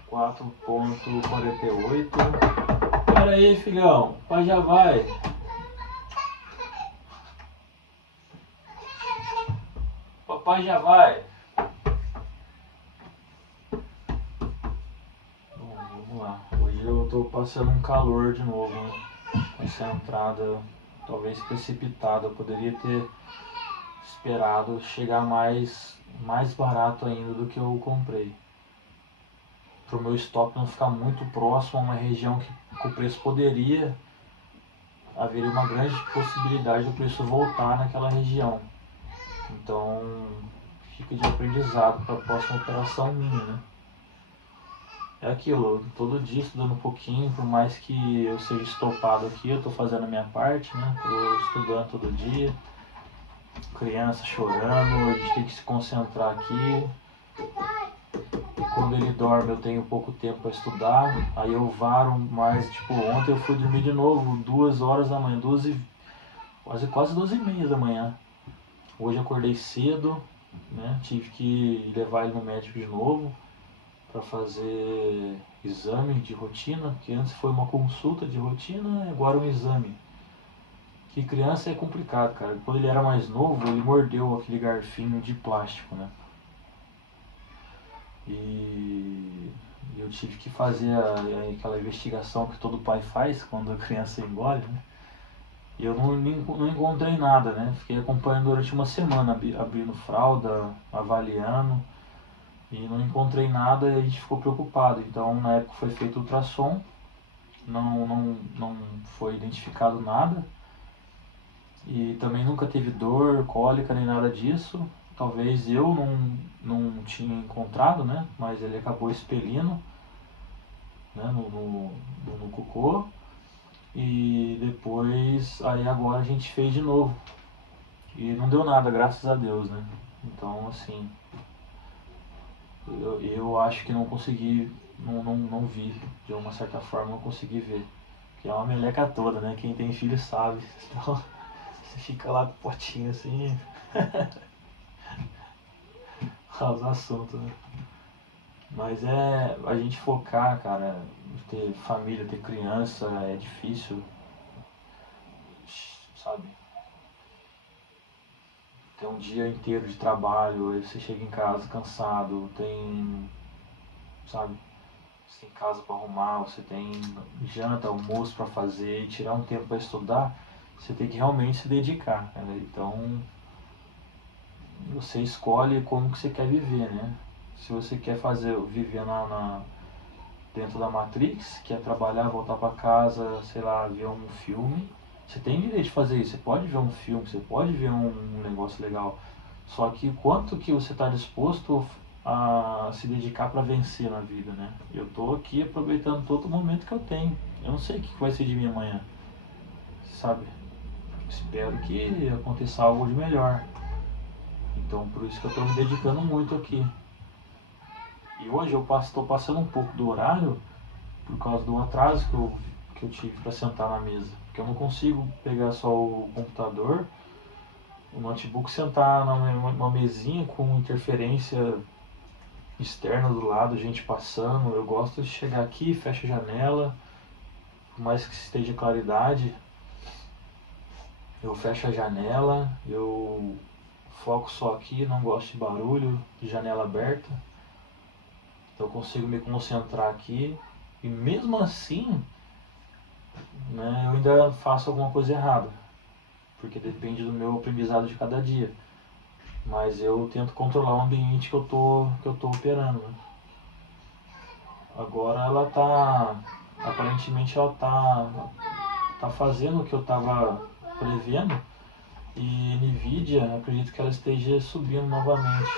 4.48. Pera aí, filhão, o pai já vai. Papai já vai. Bom, vamos lá. Hoje eu tô passando um calor de novo, né? Com essa entrada talvez precipitada. Eu poderia ter esperado chegar mais barato ainda do que eu comprei. Para o meu stop não ficar muito próximo a uma região que o preço poderia, haveria uma grande possibilidade do preço voltar naquela região. Então fica de aprendizado para a próxima operação minha, né? É aquilo, todo dia estudando um pouquinho, por mais que eu seja estopado aqui, eu estou fazendo a minha parte, né? Estou estudando todo dia, criança chorando, a gente tem que se concentrar aqui. Quando ele dorme eu tenho pouco tempo para estudar, aí eu varo mais, tipo, ontem eu fui dormir de novo, 2 horas da manhã, quase 12h30 da manhã. Hoje acordei cedo, né? Tive que levar ele no médico de novo para fazer exame de rotina, que antes foi uma consulta de rotina, agora um exame. Que criança é complicado, cara. Quando ele era mais novo, ele mordeu aquele garfinho de plástico, né? E eu tive que fazer aquela investigação que todo pai faz quando a criança engole, né? E eu não encontrei nada, né? Fiquei acompanhando durante uma semana, abrindo fralda, avaliando, e não encontrei nada e a gente ficou preocupado. Então, na época foi feito ultrassom, não foi identificado nada, e também nunca teve dor, cólica, nem nada disso. Talvez eu não tinha encontrado, né? Mas ele acabou expelindo, né? No cocô. E depois, aí agora a gente fez de novo. E não deu nada, graças a Deus, né? Então, assim, eu acho que não consegui, não vi, de uma certa forma, não consegui ver. Que é uma meleca toda, né? Quem tem filho sabe. Então, você fica lá com o potinho assim, os assuntos, né? Mas é, a gente focar, cara, ter família, ter criança, é difícil, sabe? Tem um dia inteiro de trabalho, aí você chega em casa cansado, tem, sabe? Você tem casa para arrumar, você tem janta, almoço para fazer, e tirar um tempo para estudar, você tem que realmente se dedicar, cara. Então, você escolhe como que você quer viver, né? Se você quer viver dentro da Matrix, quer trabalhar, voltar para casa, sei lá, ver um filme, você tem direito de fazer isso. Você pode ver um filme, você pode ver um negócio legal. Só que quanto que você está disposto a se dedicar para vencer na vida, né? Eu tô aqui aproveitando todo momento que eu tenho. Eu não sei o que vai ser de mim amanhã, sabe? Espero que aconteça algo de melhor. Então por isso que eu estou me dedicando muito aqui. E hoje eu estou passando um pouco do horário por causa do atraso que eu tive para sentar na mesa. Porque eu não consigo pegar só o computador, o notebook, sentar numa mesinha com interferência externo do lado, gente passando. Eu gosto de chegar aqui, fecho a janela, por mais que esteja claridade, eu fecho a janela, eu foco só aqui, não gosto de barulho, de janela aberta. Então eu consigo me concentrar aqui e mesmo assim, né, eu ainda faço alguma coisa errada, porque depende do meu aprendizado de cada dia. Mas eu tento controlar o ambiente que eu tô operando, né? Agora ela tá, aparentemente ela tá fazendo o que eu tava prevendo e Nvidia, acredito que ela esteja subindo novamente.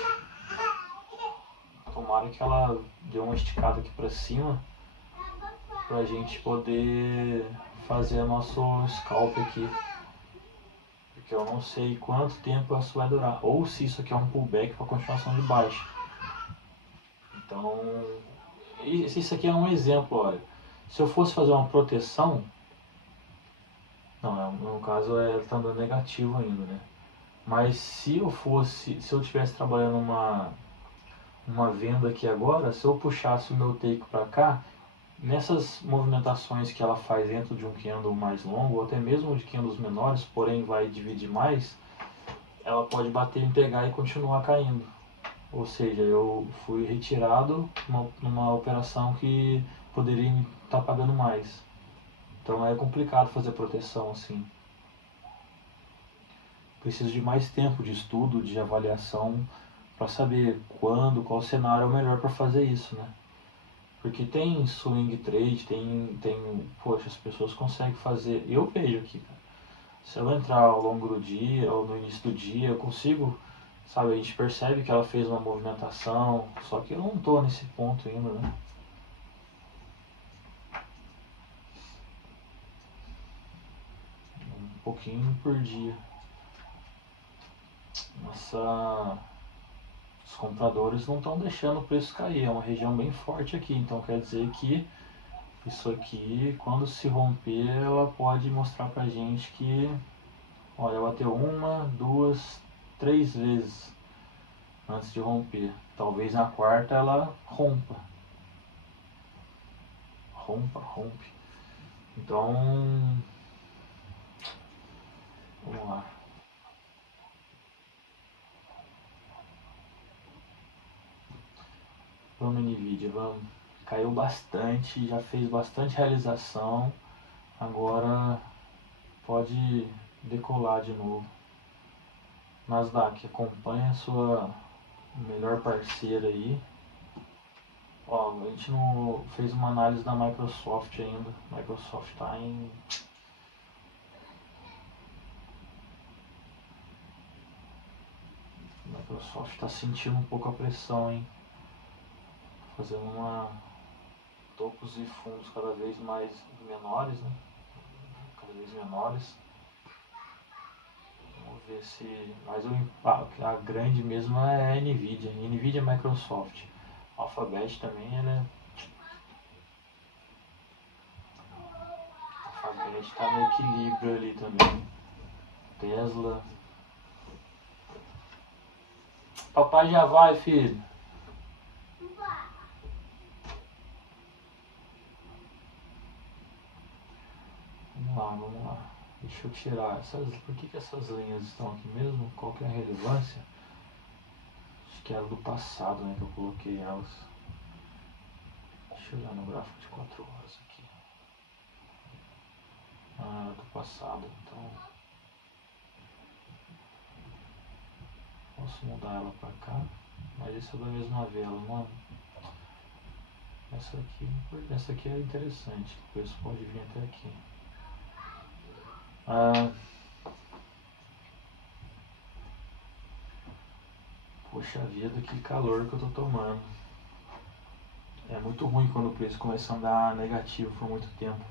Tomara que ela dê uma esticada aqui pra cima pra gente poder fazer nosso scalp aqui. Porque eu não sei quanto tempo isso vai durar, ou se isso aqui é um pullback para continuação de baixa. Então, isso aqui é um exemplo, olha. Se eu fosse fazer uma proteção, não, no caso tá andando negativo ainda, né? Mas se eu estivesse trabalhando uma venda aqui agora, se eu puxasse o meu take para cá, nessas movimentações que ela faz dentro de um candle mais longo, ou até mesmo de candles menores, porém vai dividir mais, ela pode bater, pegar e continuar caindo. Ou seja, eu fui retirado numa operação que poderia estar pagando mais. Então é complicado fazer proteção assim. Preciso de mais tempo de estudo, de avaliação, para saber qual cenário é o melhor para fazer isso, né? Porque tem swing trade, poxa, as pessoas conseguem fazer. Eu vejo aqui, cara. Se eu entrar ao longo do dia ou no início do dia, eu consigo, sabe, a gente percebe que ela fez uma movimentação, só que eu não tô nesse ponto ainda, né? Um pouquinho por dia. Os compradores não estão deixando o preço cair, é uma região bem forte aqui, então quer dizer que isso aqui, quando se romper, ela pode mostrar pra gente que, olha, bateu uma, duas, três vezes antes de romper. Talvez na quarta ela rompa. Rompe. Então, vamos lá. Vamos Nvidia, vamos. Caiu bastante, já fez bastante realização. Agora pode decolar de novo. Nasdaq, acompanha a sua melhor parceira aí. Ó, a gente não fez uma análise da Microsoft ainda. Microsoft está em... Microsoft está sentindo um pouco a pressão, hein? Fazendo topos e fundos cada vez mais menores, né? Cada vez menores. Vamos ver se... Mas a grande mesmo é a Nvidia. Nvidia e Microsoft. Alphabet também, né? Alphabet está no equilíbrio ali também. Tesla. Papai já vai, filho. Vamos lá. Deixa eu tirar essas... Por que essas linhas estão aqui mesmo? Qual que é a relevância? Acho que era do passado, né, que eu coloquei elas. Deixa eu olhar no gráfico de 4 horas aqui. Do passado, então... Posso mudar ela pra cá, mas essa é da mesma vela, mano. Essa aqui é interessante, o preço pode vir até aqui. Poxa vida, que calor que eu tô tomando. É muito ruim quando o preço começa a andar negativo por muito tempo.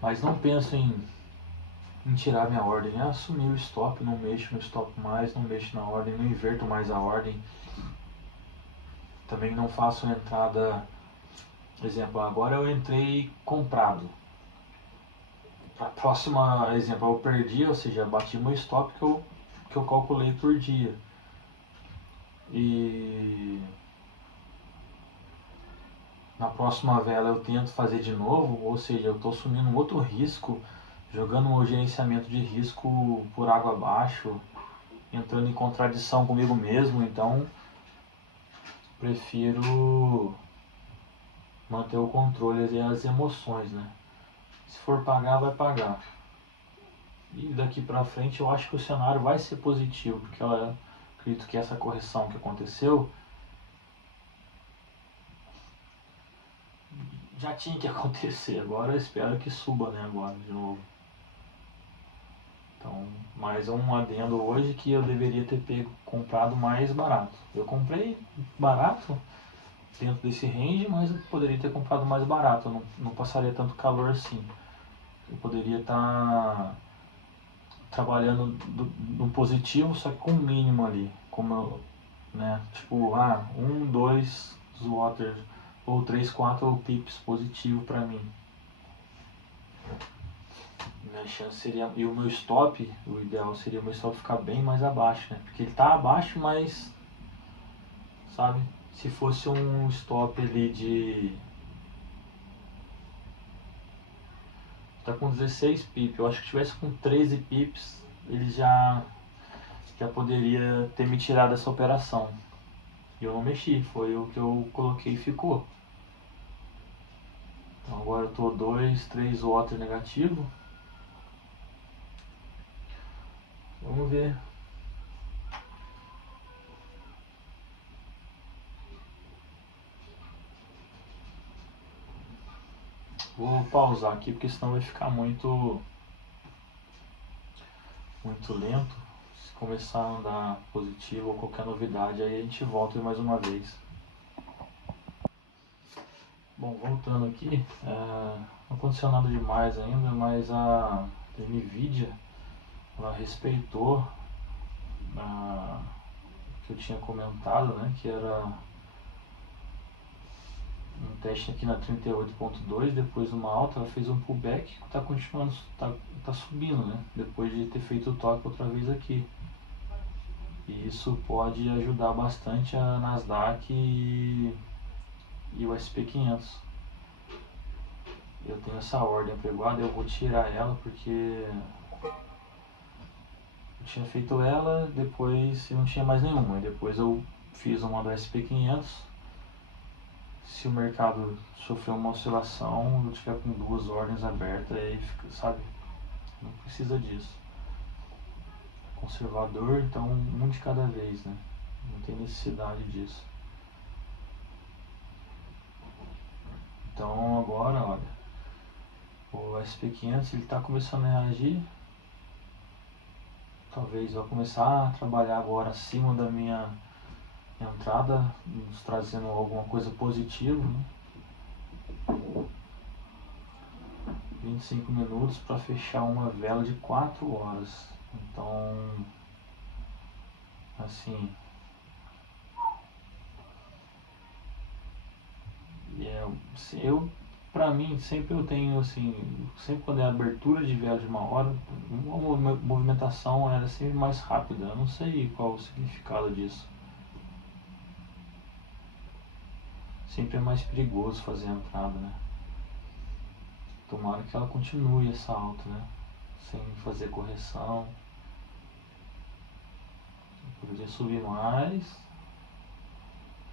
Mas não penso em tirar minha ordem, assumir o stop, não mexo no stop mais, não mexo na ordem, não inverto mais a ordem. Também não faço entrada, por exemplo, agora eu entrei comprado. A próxima, exemplo, eu perdi, ou seja, bati meu stop que eu que eu calculei por dia. E na próxima vela eu tento fazer de novo, ou seja, eu estou assumindo um outro risco, jogando um gerenciamento de risco por água abaixo, entrando em contradição comigo mesmo, então prefiro manter o controle e as emoções, né? Se for pagar, vai pagar. E daqui pra frente eu acho que o cenário vai ser positivo, porque eu acredito que essa correção que aconteceu já tinha que acontecer. Agora eu espero que suba, né, agora de novo. Então, mais um adendo hoje que eu deveria ter comprado mais barato. Eu comprei barato dentro desse range, mas eu poderia ter comprado mais barato. Eu não passaria tanto calor assim. Eu poderia estar trabalhando no positivo, só que com o mínimo ali. Como eu, né? Tipo, 2 waters ou 3, 4 pips positivo para mim. Minha chance seria, e o meu stop, o ideal seria o meu stop ficar bem mais abaixo, né? Porque ele tá abaixo, mas, sabe, se fosse um stop ali de, tá com 16 pips, eu acho que se tivesse com 13 pips, ele já poderia ter me tirado dessa operação. E eu não mexi, foi o que eu coloquei e ficou. Então agora eu tô 2, 3 water negativo. Vamos ver. Vou pausar aqui porque senão vai ficar muito lento. Se começar a andar positivo ou qualquer novidade, aí a gente volta mais uma vez. Bom, voltando aqui, não aconteceu nada demais ainda, mas a Nvidia ela respeitou o que eu tinha comentado, né, que era um teste aqui na 38.2, depois uma alta, ela fez um pullback que está continuando, tá subindo, né, depois de ter feito o toque outra vez aqui. E isso pode ajudar bastante a Nasdaq e o SP500. Eu tenho essa ordem apregoada, eu vou tirar ela porque eu tinha feito ela, depois eu não tinha mais nenhuma. E depois eu fiz uma do SP500. Se o mercado sofrer uma oscilação, eu tiver com 2 ordens abertas, aí fica, sabe? Não precisa disso. Conservador, então um de cada vez, né? Não tem necessidade disso. Então agora, olha, o SP500 ele está começando a reagir. Talvez eu começar a trabalhar agora acima da minha entrada, nos trazendo alguma coisa positiva, né? 25 minutos para fechar uma vela de 4 horas. Então, assim, eu pra mim sempre eu tenho assim, sempre quando é abertura de vela de uma hora, uma movimentação era sempre mais rápida. Eu não sei qual o significado disso. Sempre é mais perigoso fazer a entrada, né? Tomara que ela continue essa alta, né? Sem fazer correção. Eu poderia subir mais,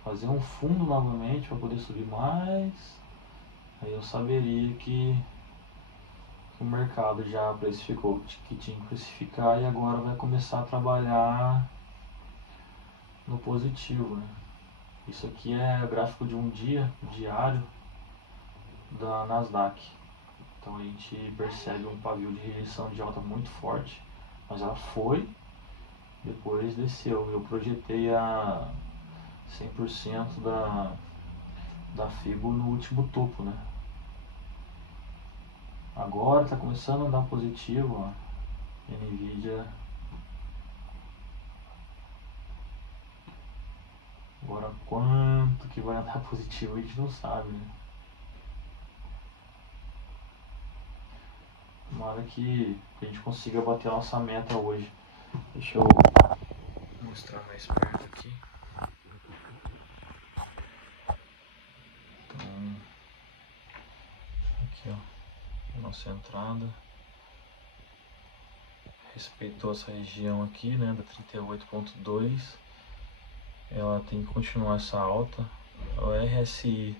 fazer um fundo novamente para poder subir mais. Aí eu saberia que o mercado já precificou que tinha que precificar e agora vai começar a trabalhar no positivo, né? Isso aqui é gráfico de um dia, diário, da Nasdaq. Então a gente percebe um pavio de rejeição de alta muito forte, mas ela foi, depois desceu. Eu projetei a 100% da Fibo no último topo, né? Agora está começando a andar positivo, ó. Nvidia. Agora quanto que vai andar positivo a gente não sabe, né? Tomara que a gente consiga bater a nossa meta hoje. Deixa eu mostrar mais perto aqui. Então, aqui ó, a nossa entrada. Respeitou essa região aqui, né, da 38.2. Ela tem que continuar essa alta. O RSI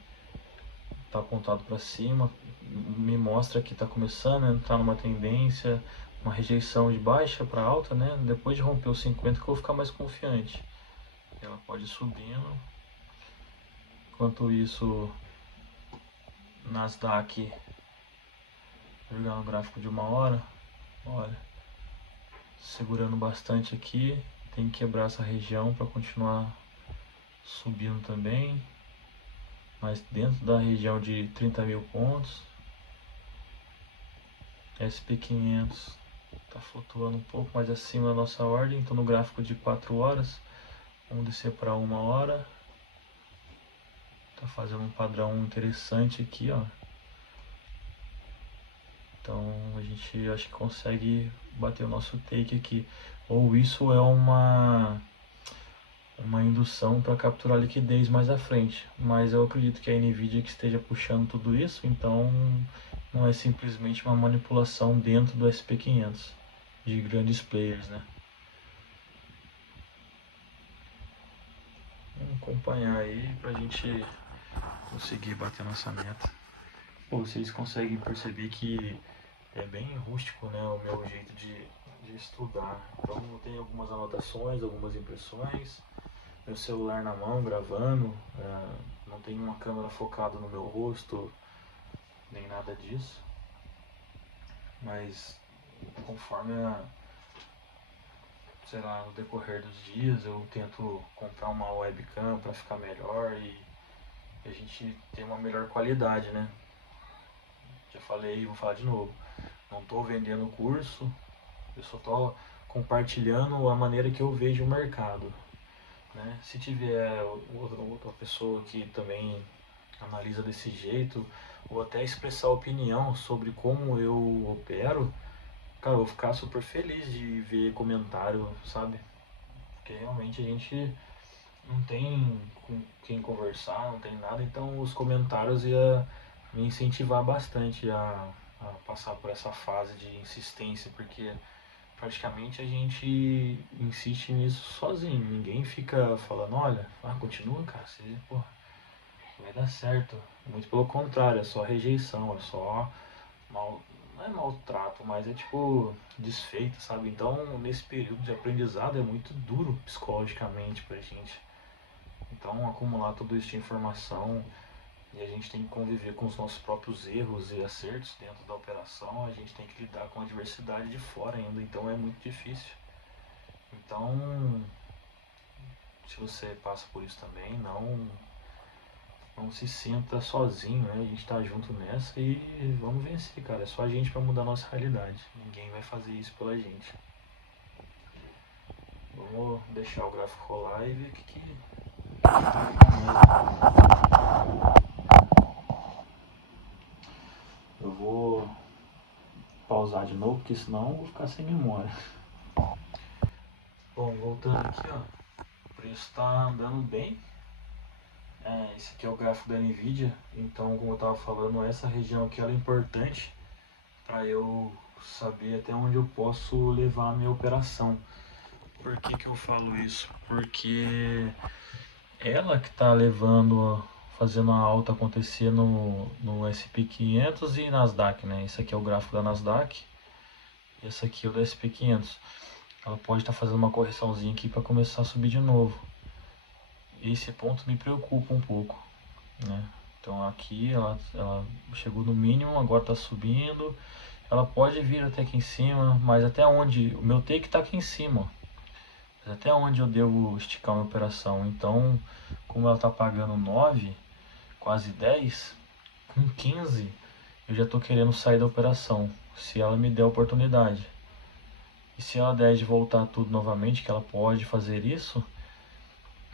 está apontado para cima, me mostra que está começando a entrar numa tendência, uma rejeição de baixa para alta, né? Depois de romper os 50 que eu vou ficar mais confiante. Ela pode ir subindo. Enquanto isso, Nasdaq, jogar no gráfico de 1 hora, olha, segurando bastante aqui, tem que quebrar essa região para continuar subindo também, mas dentro da região de 30 mil pontos. SP500 está flutuando um pouco mais acima da nossa ordem, então no gráfico de 4 horas, vamos descer para 1 hora, está fazendo um padrão interessante aqui, ó. Então a gente acho que consegue bater o nosso take aqui, ou isso é uma indução para capturar liquidez mais à frente, mas eu acredito que a Nvidia que esteja puxando tudo isso, então não é simplesmente uma manipulação dentro do SP500 de grandes players, né? Vamos acompanhar aí pra gente conseguir bater nossa meta. Pô, vocês conseguem perceber que é bem rústico, né, o meu jeito de estudar. Então tem algumas anotações, algumas impressões, meu celular na mão gravando, não tem uma câmera focada no meu rosto, nem nada disso. Mas conforme sei lá, no decorrer dos dias eu tento comprar uma webcam para ficar melhor e a gente ter uma melhor qualidade, né? Já falei e vou falar de novo. Não estou vendendo curso, eu só estou compartilhando a maneira que eu vejo o mercado, né? Se tiver outra pessoa que também analisa desse jeito, ou até expressar opinião sobre como eu opero, cara, eu vou ficar super feliz de ver comentário, sabe? Porque realmente a gente não tem com quem conversar, não tem nada, então os comentários ia me incentivar bastante a passar por essa fase de insistência, porque praticamente a gente insiste nisso sozinho, ninguém fica falando, olha, continua, cara, você, pô, vai dar certo. Muito pelo contrário, é só rejeição, é só mal, não é maltrato, mas é tipo desfeito, sabe? Então, nesse período de aprendizado é muito duro psicologicamente pra gente. Então, acumular tudo isso de informação e a gente tem que conviver com os nossos próprios erros e acertos dentro da operação, a gente tem que lidar com a adversidade de fora ainda, então é muito difícil. Então, se você passa por isso também, não se sinta sozinho, né? A gente tá junto nessa e vamos vencer, cara. É só a gente pra mudar a nossa realidade. Ninguém vai fazer isso pela gente. Vamos deixar o gráfico rolar e ver o que eu vou pausar de novo, porque senão eu vou ficar sem memória. Bom, voltando aqui, ó. O preço tá andando bem. Esse aqui é o gráfico da Nvidia. Então, como eu tava falando, essa região aqui ela é importante para eu saber até onde eu posso levar a minha operação. Por que eu falo isso? Porque ela que está levando, fazendo a alta acontecer no SP500 e Nasdaq, né? Esse aqui é o gráfico da Nasdaq, e esse aqui é o do SP500. Ela pode estar fazendo uma correçãozinha aqui para começar a subir de novo. Esse ponto me preocupa um pouco, né? Então aqui ela chegou no mínimo, agora está subindo. Ela pode vir até aqui em cima, mas até onde? O meu take está aqui em cima. Mas até onde eu devo esticar uma operação? Então, como ela está pagando 9, quase 10, com 15 eu já estou querendo sair da operação, se ela me der a oportunidade. E se ela der de voltar tudo novamente, que ela pode fazer isso,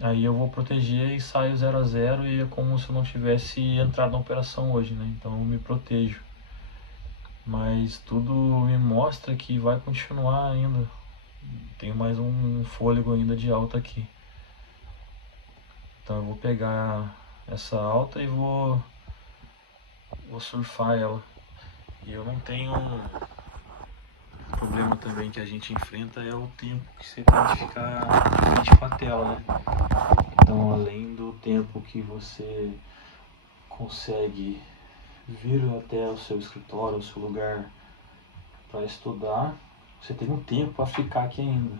aí eu vou proteger e saio 0 a 0 e é como se eu não tivesse entrado na operação hoje, né? Então eu me protejo. Mas tudo me mostra que vai continuar ainda tenho mais um fôlego ainda de alta aqui. Então eu vou pegar essa alta e vou surfar ela. E eu não tenho... O problema também que a gente enfrenta é o tempo que você tem de ficar de frente com a tela, né? Então, além do tempo que você consegue vir até o seu escritório, o seu lugar para estudar, você tem um tempo para ficar aqui ainda.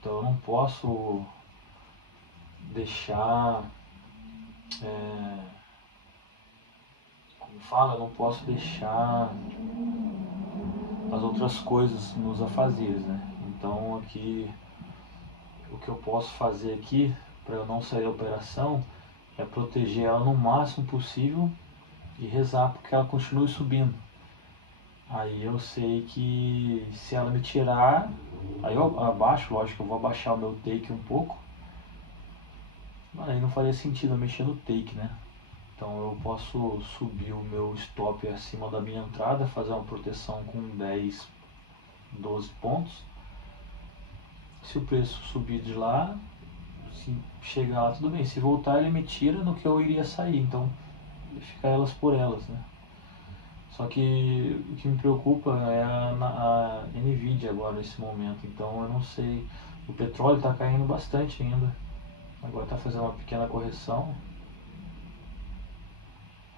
Então eu não posso deixar, como fala, eu não posso deixar as outras coisas nos afazeres, né? Então aqui, o que eu posso fazer aqui para eu não sair da operação é proteger ela no máximo possível e rezar para que ela continue subindo. Aí eu sei que se ela me tirar, aí eu abaixo, lógico, eu vou abaixar o meu take um pouco. Aí não faria sentido eu mexer no take, né? Então eu posso subir o meu stop acima da minha entrada, fazer uma proteção com 10, 12 pontos. Se o preço subir de lá, se chegar lá, tudo bem. Se voltar, ele me tira no que eu iria sair. Então fica elas por elas, né? Só que o que me preocupa é a Nvidia agora nesse momento. Então eu não sei. O petróleo está caindo bastante ainda. Agora está fazendo uma pequena correção.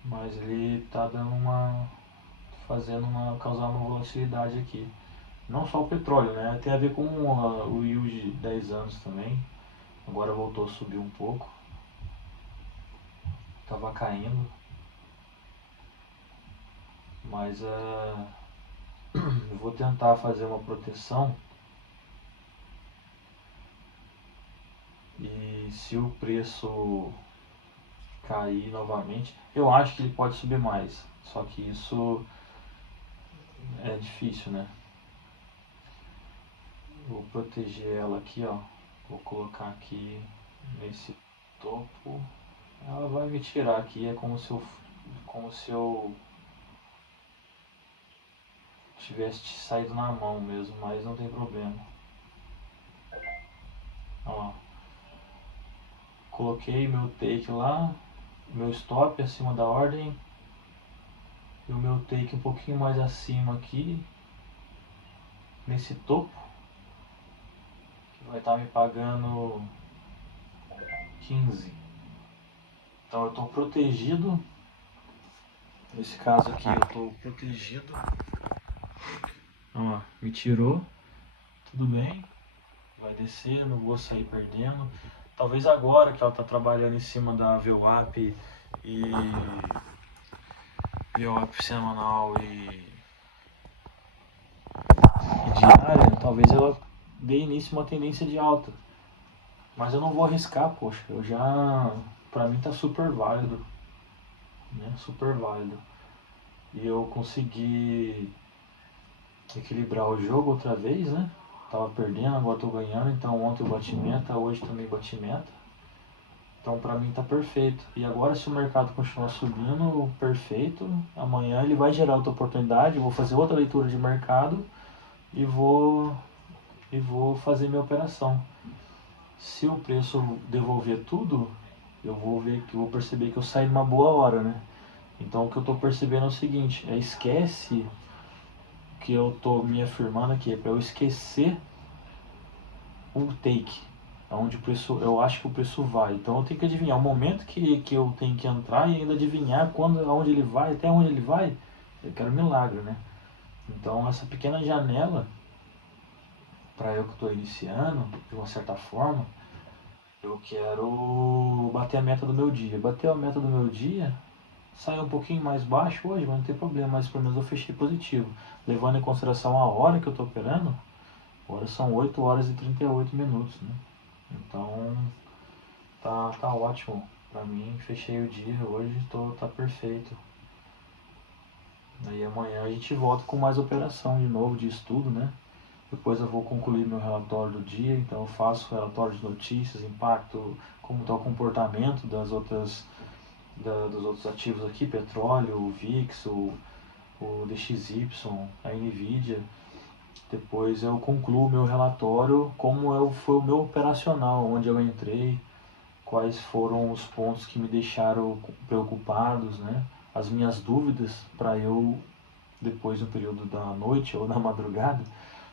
Mas ele está causando uma volatilidade aqui. Não só o petróleo, né? Tem a ver com o yield de 10 anos também. Agora voltou a subir um pouco. Estava caindo. Mas eu vou tentar fazer uma proteção. E se o preço cair novamente, eu acho que ele pode subir mais. Só que isso é difícil, né? Vou proteger ela aqui, ó. Vou colocar aqui nesse topo. Ela vai me tirar aqui, é como se eu tivesse saído na mão mesmo, mas não tem problema. Ó, coloquei meu take lá, meu stop acima da ordem e o meu take um pouquinho mais acima aqui, nesse topo, que vai estar me pagando 15. Então eu estou protegido. Nesse caso aqui eu estou protegido. Ó, me tirou. Tudo bem. Vai descer, não vou sair perdendo. Talvez agora que ela está trabalhando em cima da VWAP e VWAP semanal e diária, talvez ela dê início a uma tendência de alta. Mas eu não vou arriscar, poxa. Pra mim tá super válido. Né? Super válido. E eu consegui equilibrar o jogo outra vez, né? Tava perdendo, agora tô ganhando. Então ontem eu bati meta, hoje também bati meta. Então pra mim tá perfeito. E agora se o mercado continuar subindo, perfeito. Amanhã ele vai gerar outra oportunidade. Eu vou fazer outra leitura de mercado e vou fazer minha operação. Se o preço devolver tudo, eu vou perceber que eu saí numa boa hora, né? Então o que eu tô percebendo é o seguinte, esquece que eu tô me afirmando aqui, é para eu esquecer o take, onde o preço, eu acho que o preço vai. Então eu tenho que adivinhar o momento que eu tenho que entrar e ainda adivinhar aonde ele vai, até onde ele vai. Eu quero milagre, né? Então essa pequena janela, para eu que estou iniciando, de uma certa forma, eu quero bater a meta do meu dia. Bateu a meta do meu dia, saiu um pouquinho mais baixo hoje, mas não tem problema, mas pelo menos eu fechei positivo. Levando em consideração a hora que eu estou operando, agora são 8 horas e 38 minutos, né? Então tá ótimo pra mim, fechei o dia hoje, tá perfeito. Aí amanhã a gente volta com mais operação de novo, de estudo, né? Depois eu vou concluir meu relatório do dia, então eu faço relatório de notícias, impacto, como está o comportamento dos outros ativos aqui, petróleo, o VIX, o DXY, a Nvidia. Depois eu concluo o meu relatório, foi o meu operacional, onde eu entrei, quais foram os pontos que me deixaram preocupados, né? As minhas dúvidas, para eu, depois no período da noite ou da madrugada,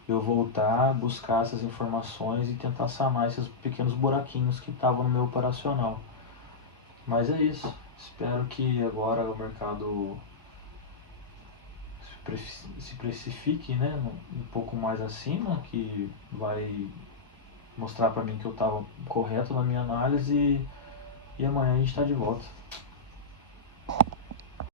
eu voltar, buscar essas informações e tentar sanar esses pequenos buraquinhos que estavam no meu operacional. Mas é isso. Espero que agora o mercado se precifique, né, um pouco mais acima, que vai mostrar para mim que eu estava correto na minha análise, e amanhã a gente está de volta.